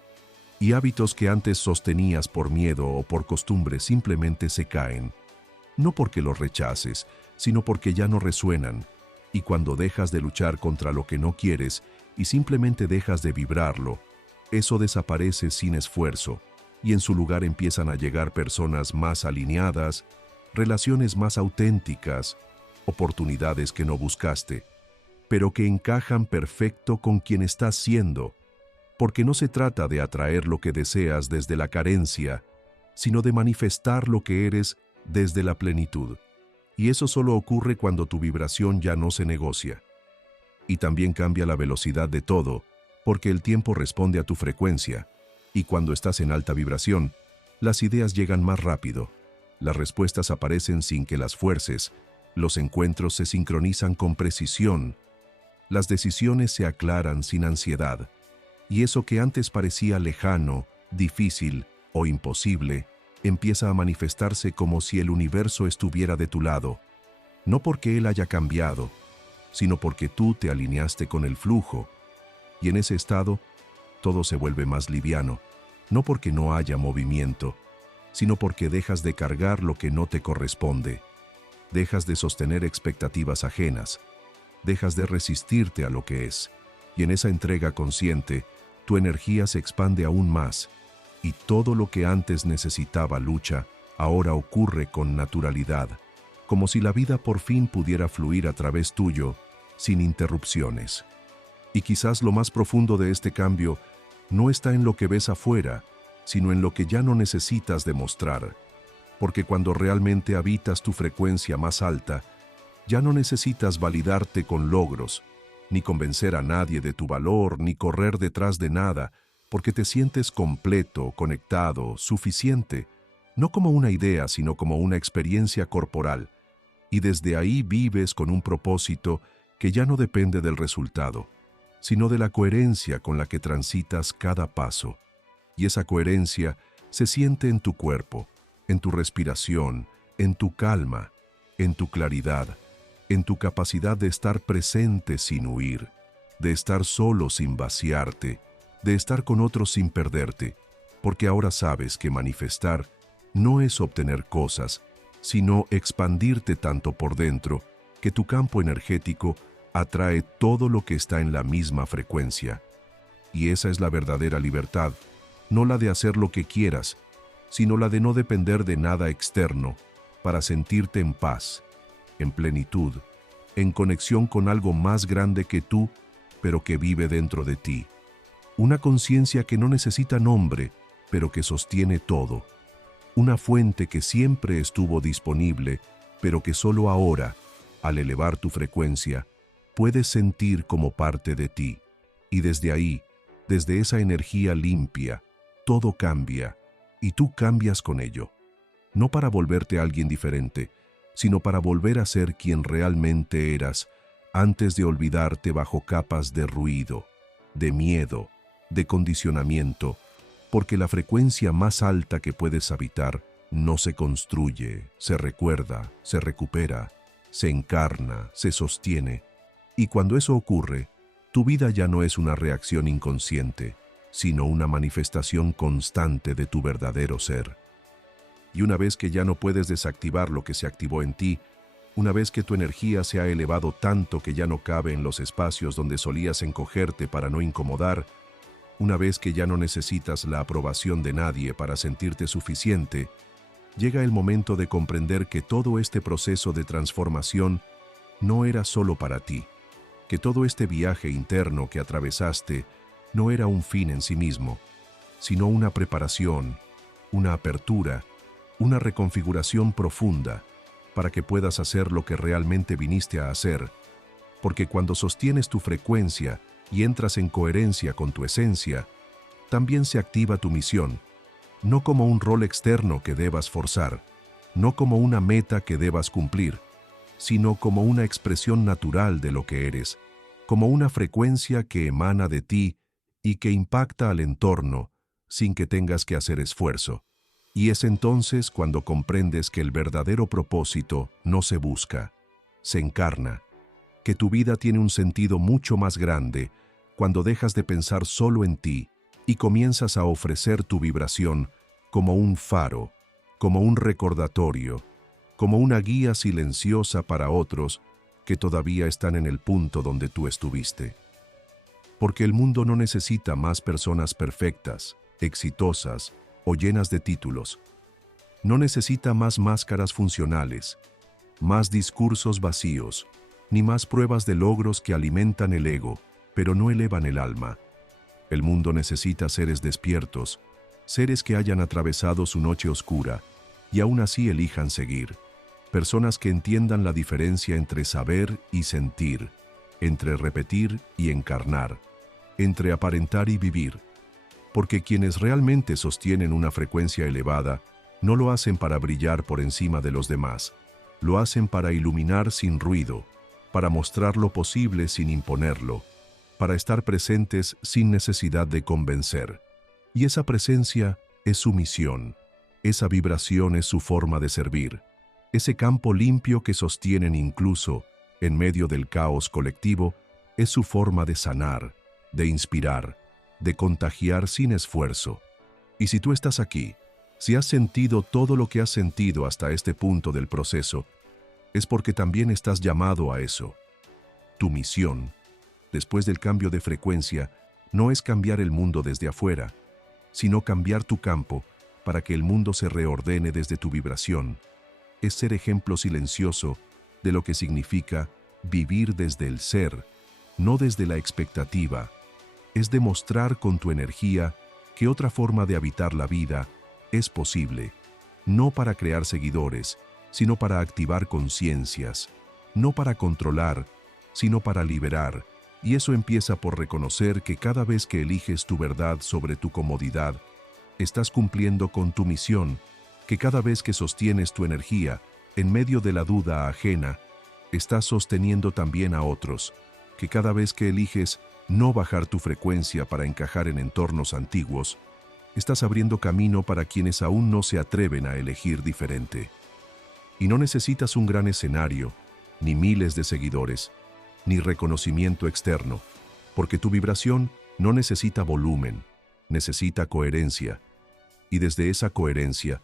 y hábitos que antes sostenías por miedo o por costumbre simplemente se caen, no porque los rechaces, sino porque ya no resuenan, y cuando dejas de luchar contra lo que no quieres y simplemente dejas de vibrarlo, eso desaparece sin esfuerzo, y en su lugar empiezan a llegar personas más alineadas, relaciones más auténticas, oportunidades que no buscaste, pero que encajan perfecto con quien estás siendo, porque no se trata de atraer lo que deseas desde la carencia, sino de manifestar lo que eres desde la plenitud. Y eso solo ocurre cuando tu vibración ya no se negocia. Y también cambia la velocidad de todo, porque el tiempo responde a tu frecuencia, y cuando estás en alta vibración, las ideas llegan más rápido, las respuestas aparecen sin que las fuerces, los encuentros se sincronizan con precisión, las decisiones se aclaran sin ansiedad, y eso que antes parecía lejano, difícil o imposible, empieza a manifestarse como si el universo estuviera de tu lado, no porque él haya cambiado, sino porque tú te alineaste con el flujo, y en ese estado todo se vuelve más liviano, no porque no haya movimiento, sino porque dejas de cargar lo que no te corresponde, dejas de sostener expectativas ajenas, dejas de resistirte a lo que es, y en esa entrega consciente, tu energía se expande aún más, y todo lo que antes necesitaba lucha, ahora ocurre con naturalidad, como si la vida por fin pudiera fluir a través tuyo, sin interrupciones. Y quizás lo más profundo de este cambio no está en lo que ves afuera, sino en lo que ya no necesitas demostrar, porque cuando realmente habitas tu frecuencia más alta, ya no necesitas validarte con logros, ni convencer a nadie de tu valor, ni correr detrás de nada, porque te sientes completo, conectado, suficiente, no como una idea, sino como una experiencia corporal, y desde ahí vives con un propósito que ya no depende del resultado, sino de la coherencia con la que transitas cada paso. Y esa coherencia se siente en tu cuerpo, en tu respiración, en tu calma, en tu claridad, en tu capacidad de estar presente sin huir, de estar solo sin vaciarte, de estar con otros sin perderte, porque ahora sabes que manifestar no es obtener cosas, sino expandirte tanto por dentro que tu campo energético atrae todo lo que está en la misma frecuencia. Y esa es la verdadera libertad, no la de hacer lo que quieras, sino la de no depender de nada externo para sentirte en paz, en plenitud, en conexión con algo más grande que tú pero que vive dentro de ti. Una conciencia que no necesita nombre, pero que sostiene todo. Una fuente que siempre estuvo disponible, pero que solo ahora, al elevar tu frecuencia, puedes sentir como parte de ti. Y desde ahí, desde esa energía limpia, todo cambia, y tú cambias con ello. No para volverte alguien diferente, sino para volver a ser quien realmente eras, antes de olvidarte bajo capas de ruido, de miedo, de condicionamiento, porque la frecuencia más alta que puedes habitar no se construye, se recuerda, se recupera, se encarna, se sostiene. Y cuando eso ocurre, tu vida ya no es una reacción inconsciente, sino una manifestación constante de tu verdadero ser. Y una vez que ya no puedes desactivar lo que se activó en ti, una vez que tu energía se ha elevado tanto que ya no cabe en los espacios donde solías encogerte para no incomodar, una vez que ya no necesitas la aprobación de nadie para sentirte suficiente, llega el momento de comprender que todo este proceso de transformación no era solo para ti, que todo este viaje interno que atravesaste no era un fin en sí mismo, sino una preparación, una apertura, una reconfiguración profunda para que puedas hacer lo que realmente viniste a hacer, porque cuando sostienes tu frecuencia y entras en coherencia con tu esencia, también se activa tu misión, no como un rol externo que debas forzar, no como una meta que debas cumplir, sino como una expresión natural de lo que eres, como una frecuencia que emana de ti y que impacta al entorno sin que tengas que hacer esfuerzo. Y es entonces cuando comprendes que el verdadero propósito no se busca, se encarna, que tu vida tiene un sentido mucho más grande cuando dejas de pensar solo en ti y comienzas a ofrecer tu vibración como un faro, como un recordatorio, como una guía silenciosa para otros que todavía están en el punto donde tú estuviste. Porque el mundo no necesita más personas perfectas, exitosas o llenas de títulos. No necesita más máscaras funcionales, más discursos vacíos, ni más pruebas de logros que alimentan el ego, pero no elevan el alma. El mundo necesita seres despiertos, seres que hayan atravesado su noche oscura y aún así elijan seguir. Personas que entiendan la diferencia entre saber y sentir, entre repetir y encarnar, entre aparentar y vivir. Porque quienes realmente sostienen una frecuencia elevada no lo hacen para brillar por encima de los demás, lo hacen para iluminar sin ruido, para mostrar lo posible sin imponerlo, para estar presentes sin necesidad de convencer. Y esa presencia es su misión, esa vibración es su forma de servir, ese campo limpio que sostienen incluso en medio del caos colectivo es su forma de sanar, de inspirar, de contagiar sin esfuerzo. Y si tú estás aquí, si has sentido todo lo que has sentido hasta este punto del proceso, es porque también estás llamado a eso. Tu misión, después del cambio de frecuencia, no es cambiar el mundo desde afuera, sino cambiar tu campo para que el mundo se reordene desde tu vibración. Es ser ejemplo silencioso de lo que significa vivir desde el ser, no desde la expectativa. Es demostrar con tu energía que otra forma de habitar la vida es posible, no para crear seguidores, sino para activar conciencias, no para controlar, sino para liberar, y eso empieza por reconocer que cada vez que eliges tu verdad sobre tu comodidad, estás cumpliendo con tu misión, que cada vez que sostienes tu energía en medio de la duda ajena, estás sosteniendo también a otros, que cada vez que eliges no bajar tu frecuencia para encajar en entornos antiguos, estás abriendo camino para quienes aún no se atreven a elegir diferente. Y no necesitas un gran escenario, ni miles de seguidores, ni reconocimiento externo, porque tu vibración no necesita volumen, necesita coherencia. Y desde esa coherencia,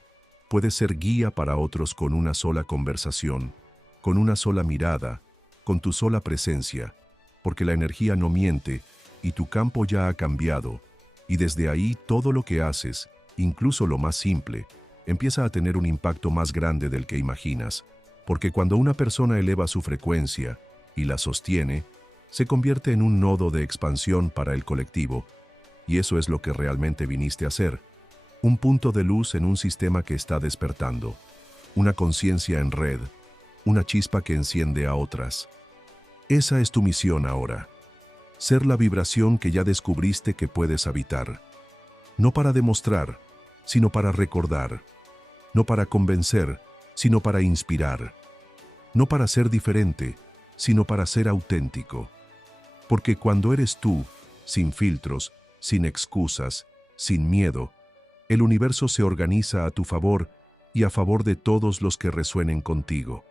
puedes ser guía para otros con una sola conversación, con una sola mirada, con tu sola presencia, porque la energía no miente y tu campo ya ha cambiado, y desde ahí todo lo que haces, incluso lo más simple, empieza a tener un impacto más grande del que imaginas, porque cuando una persona eleva su frecuencia y la sostiene, se convierte en un nodo de expansión para el colectivo, y eso es lo que realmente viniste a hacer. Un punto de luz en un sistema que está despertando, una conciencia en red, una chispa que enciende a otras. Esa es tu misión ahora, ser la vibración que ya descubriste que puedes habitar. No para demostrar, sino para recordar. No para convencer, sino para inspirar. No para ser diferente, sino para ser auténtico. Porque cuando eres tú, sin filtros, sin excusas, sin miedo, el universo se organiza a tu favor y a favor de todos los que resuenen contigo.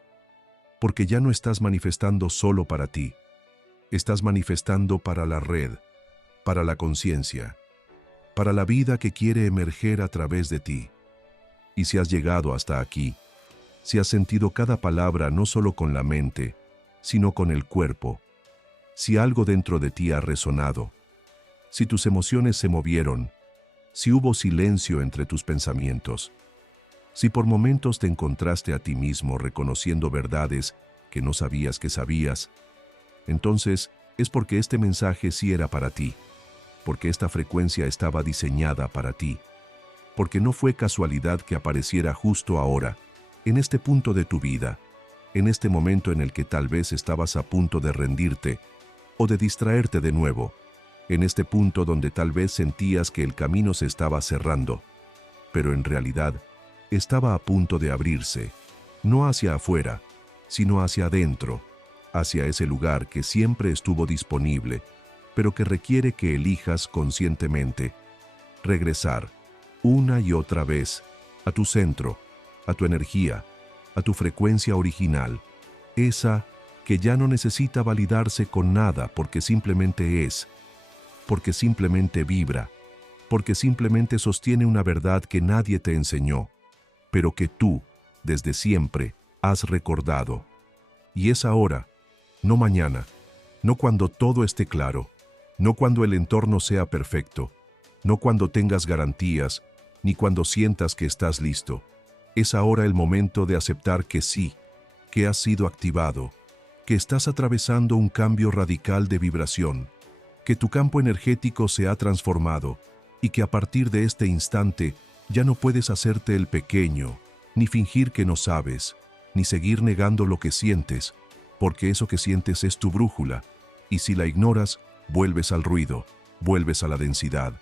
Porque ya no estás manifestando solo para ti. Estás manifestando para la red, para la conciencia, para la vida que quiere emerger a través de ti. Y si has llegado hasta aquí, si has sentido cada palabra no solo con la mente, sino con el cuerpo, si algo dentro de ti ha resonado, si tus emociones se movieron, si hubo silencio entre tus pensamientos, si por momentos te encontraste a ti mismo reconociendo verdades que no sabías que sabías, entonces es porque este mensaje sí era para ti, porque esta frecuencia estaba diseñada para ti, porque no fue casualidad que apareciera justo ahora, en este punto de tu vida, en este momento en el que tal vez estabas a punto de rendirte o de distraerte de nuevo, en este punto donde tal vez sentías que el camino se estaba cerrando, pero en realidad estaba a punto de abrirse, no hacia afuera, sino hacia adentro, hacia ese lugar que siempre estuvo disponible, pero que requiere que elijas conscientemente regresar una y otra vez a tu centro, a tu energía, a tu frecuencia original, esa que ya no necesita validarse con nada porque simplemente es, porque simplemente vibra, porque simplemente sostiene una verdad que nadie te enseñó, pero que tú, desde siempre, has recordado. Y es ahora, no mañana, no cuando todo esté claro, no cuando el entorno sea perfecto, no cuando tengas garantías, ni cuando sientas que estás listo. Es ahora el momento de aceptar que sí, que has sido activado, que estás atravesando un cambio radical de vibración, que tu campo energético se ha transformado y que a partir de este instante ya no puedes hacerte el pequeño, ni fingir que no sabes, ni seguir negando lo que sientes, porque eso que sientes es tu brújula, y si la ignoras, vuelves al ruido, vuelves a la densidad,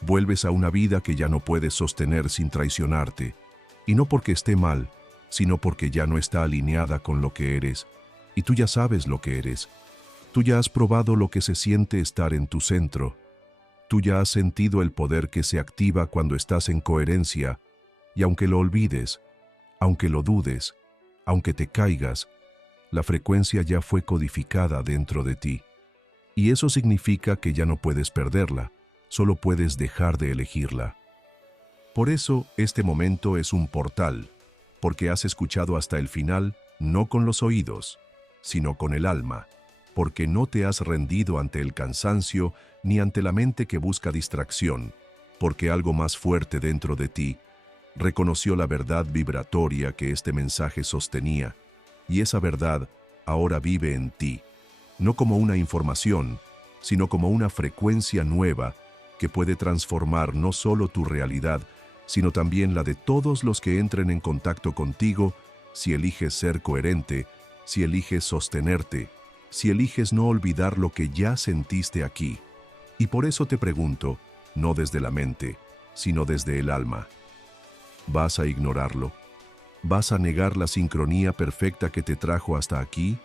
vuelves a una vida que ya no puedes sostener sin traicionarte, y no porque esté mal, sino porque ya no está alineada con lo que eres, y tú ya sabes lo que eres. Tú ya has probado lo que se siente estar en tu centro. Tú ya has sentido el poder que se activa cuando estás en coherencia, y aunque lo olvides, aunque lo dudes, aunque te caigas, la frecuencia ya fue codificada dentro de ti. Y eso significa que ya no puedes perderla, solo puedes dejar de elegirla. Por eso, este momento es un portal, porque has escuchado hasta el final, no con los oídos, sino con el alma, porque no te has rendido ante el cansancio ni ante la mente que busca distracción, porque algo más fuerte dentro de ti reconoció la verdad vibratoria que este mensaje sostenía, y esa verdad ahora vive en ti, no como una información, sino como una frecuencia nueva que puede transformar no solo tu realidad, sino también la de todos los que entren en contacto contigo si eliges ser coherente, si eliges sostenerte, si eliges no olvidar lo que ya sentiste aquí. Y por eso te pregunto, no desde la mente, sino desde el alma. ¿Vas a ignorarlo? ¿Vas a negar la sincronía perfecta que te trajo hasta aquí?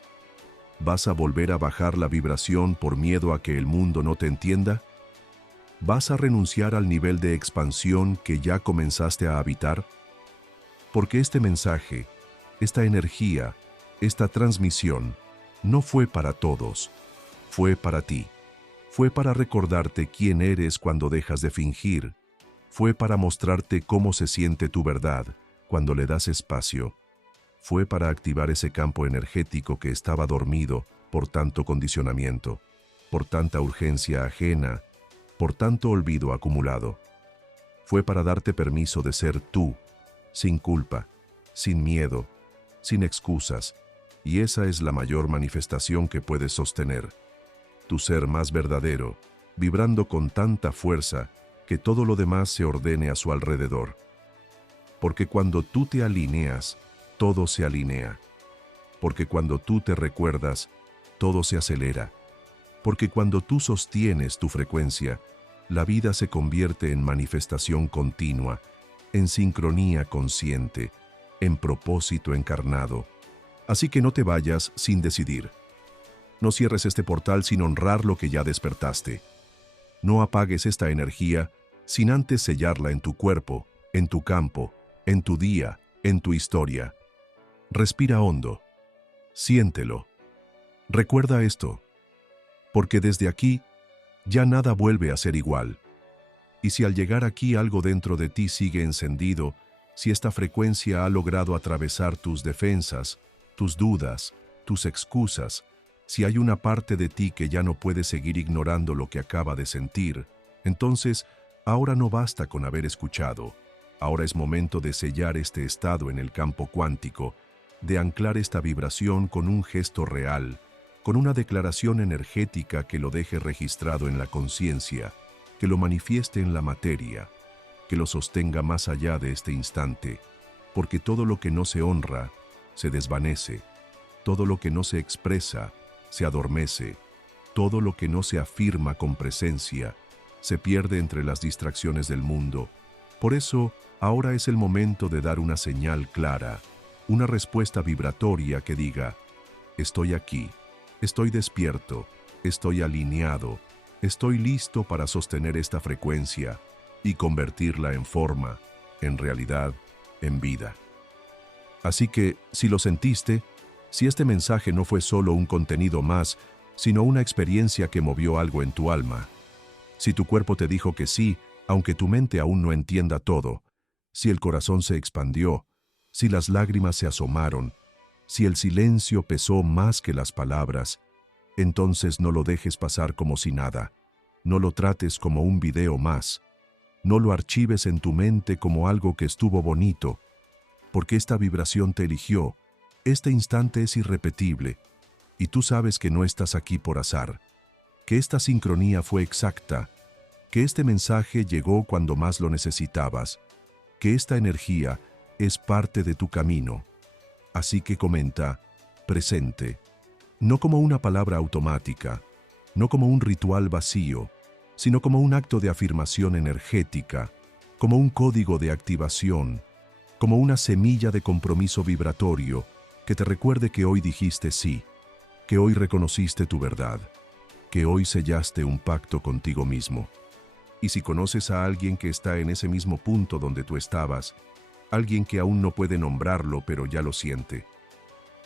¿Vas a volver a bajar la vibración por miedo a que el mundo no te entienda? ¿Vas a renunciar al nivel de expansión que ya comenzaste a habitar? Porque este mensaje, esta energía, esta transmisión, no fue para todos, fue para ti. Fue para recordarte quién eres cuando dejas de fingir. Fue para mostrarte cómo se siente tu verdad cuando le das espacio. Fue para activar ese campo energético que estaba dormido por tanto condicionamiento, por tanta urgencia ajena, por tanto olvido acumulado. Fue para darte permiso de ser tú, sin culpa, sin miedo, sin excusas, y esa es la mayor manifestación que puedes sostener. tu ser más verdadero, vibrando con tanta fuerza que todo lo demás se ordene a su alrededor. Porque cuando tú te alineas, todo se alinea. Porque cuando tú te recuerdas, todo se acelera. Porque cuando tú sostienes tu frecuencia, la vida se convierte en manifestación continua, en sincronía consciente, en propósito encarnado. Así que no te vayas sin decidir. No cierres este portal sin honrar lo que ya despertaste. No apagues esta energía sin antes sellarla en tu cuerpo, en tu campo, en tu día, en tu historia. Respira hondo. Siéntelo. Recuerda esto, porque desde aquí ya nada vuelve a ser igual. Y si al llegar aquí algo dentro de ti sigue encendido, si esta frecuencia ha logrado atravesar tus defensas, tus dudas, tus excusas, si hay una parte de ti que ya no puede seguir ignorando lo que acaba de sentir, entonces ahora no basta con haber escuchado. Ahora es momento de sellar este estado en el campo cuántico, de anclar esta vibración con un gesto real, con una declaración energética que lo deje registrado en la conciencia, que lo manifieste en la materia, que lo sostenga más allá de este instante, porque todo lo que no se honra, se desvanece, todo lo que no se expresa, se adormece, todo lo que no se afirma con presencia, se pierde entre las distracciones del mundo. Por eso, ahora es el momento de dar una señal clara, una respuesta vibratoria que diga: estoy aquí, estoy despierto, estoy alineado, estoy listo para sostener esta frecuencia y convertirla en forma, en realidad, en vida. Así que, si lo sentiste, si este mensaje no fue solo un contenido más, sino una experiencia que movió algo en tu alma, si tu cuerpo te dijo que sí, aunque tu mente aún no entienda todo, si el corazón se expandió, si las lágrimas se asomaron, si el silencio pesó más que las palabras, entonces no lo dejes pasar como si nada, no lo trates como un video más, no lo archives en tu mente como algo que estuvo bonito, porque esta vibración te eligió. Este instante es irrepetible, y tú sabes que no estás aquí por azar, que esta sincronía fue exacta, que este mensaje llegó cuando más lo necesitabas, que esta energía es parte de tu camino. Así que comenta: presente, no como una palabra automática, no como un ritual vacío, sino como un acto de afirmación energética, como un código de activación, como una semilla de compromiso vibratorio que te recuerde que hoy dijiste sí, que hoy reconociste tu verdad, que hoy sellaste un pacto contigo mismo. Y si conoces a alguien que está en ese mismo punto donde tú estabas, alguien que aún no puede nombrarlo pero ya lo siente,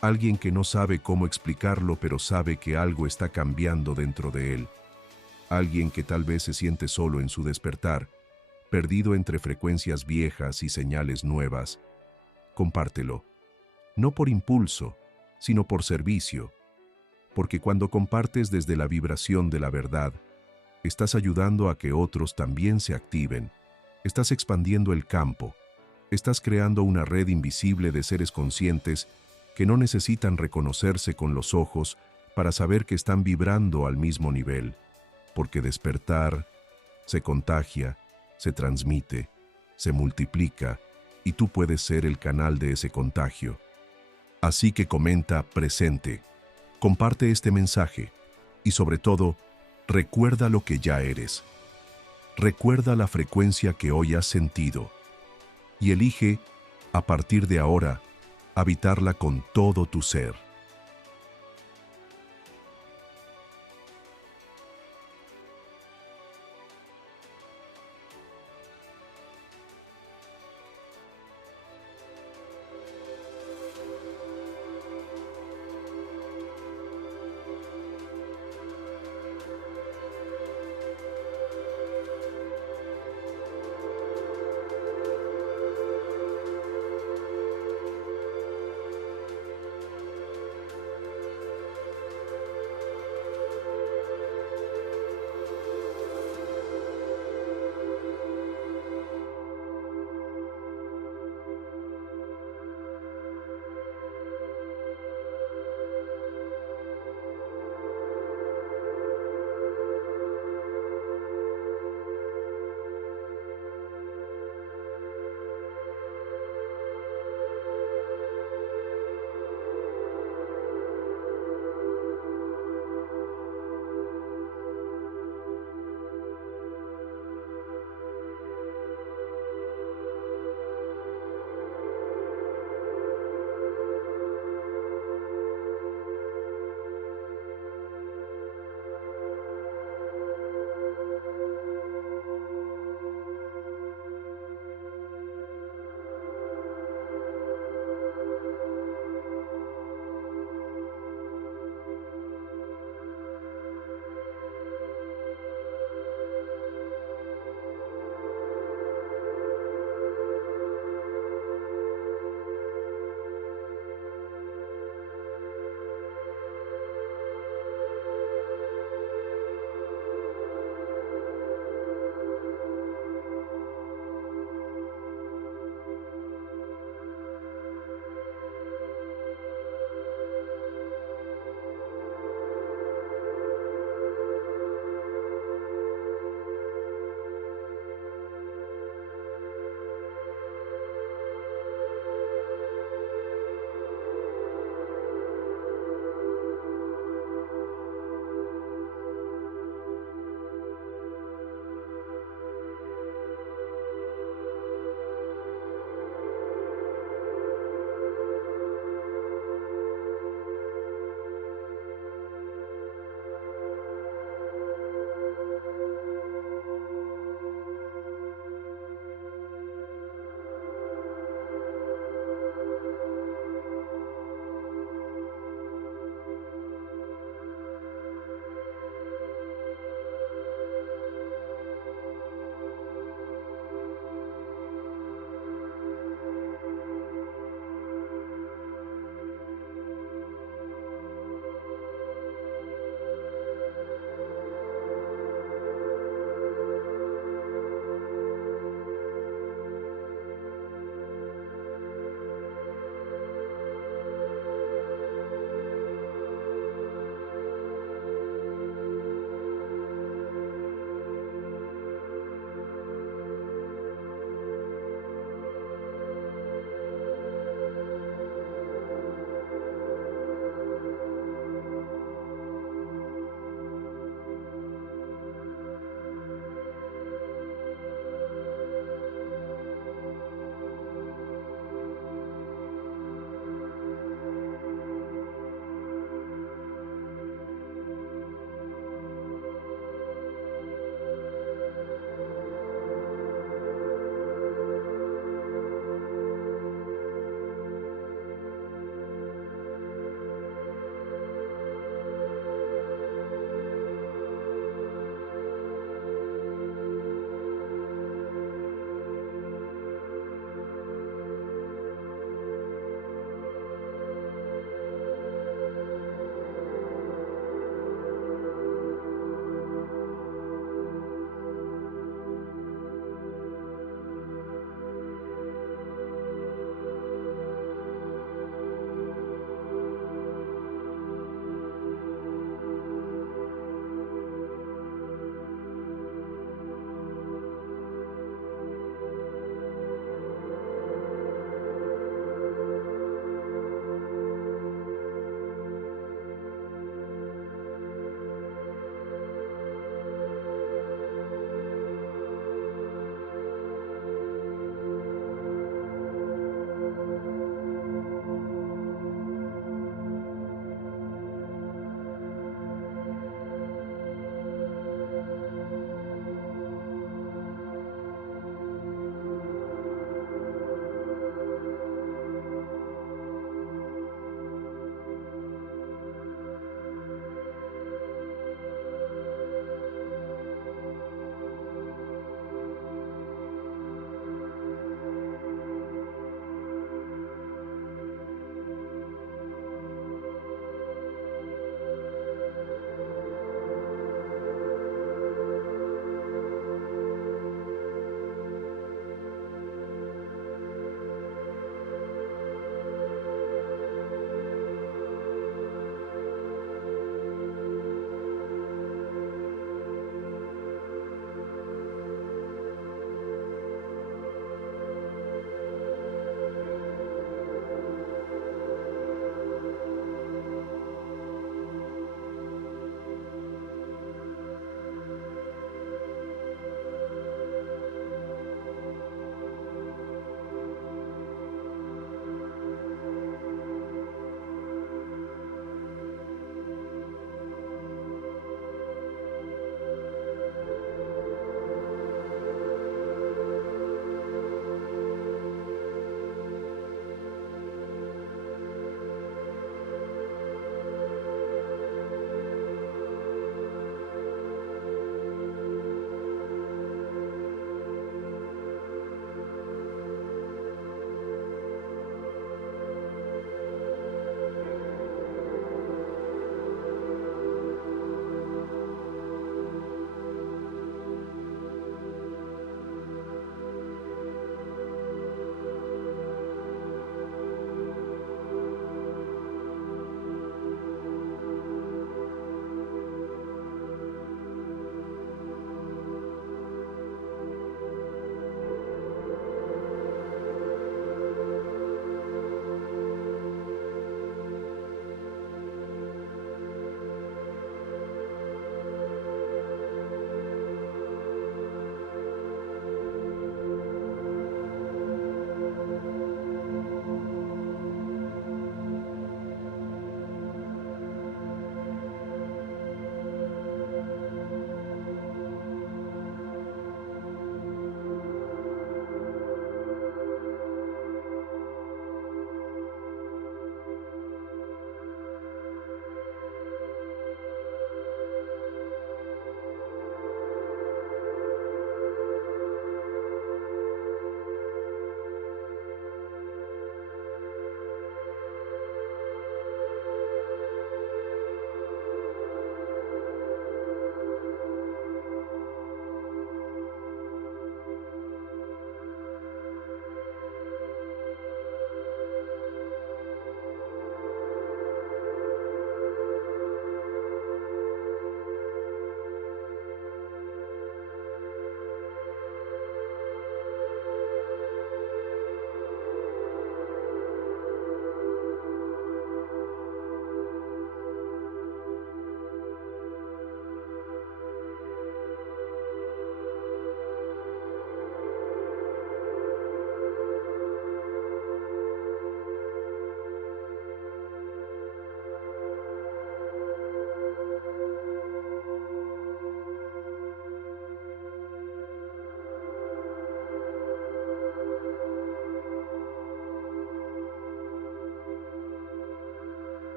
alguien que no sabe cómo explicarlo pero sabe que algo está cambiando dentro de él, alguien que tal vez se siente solo en su despertar, perdido entre frecuencias viejas y señales nuevas, compártelo. No por impulso, sino por servicio, porque cuando compartes desde la vibración de la verdad, estás ayudando a que otros también se activen, estás expandiendo el campo, estás creando una red invisible de seres conscientes que no necesitan reconocerse con los ojos para saber que están vibrando al mismo nivel, porque despertar se contagia, se transmite, se multiplica, y tú puedes ser el canal de ese contagio. Así que comenta presente, comparte este mensaje y sobre todo, recuerda lo que ya eres. Recuerda la frecuencia que hoy has sentido y elige, a partir de ahora, habitarla con todo tu ser.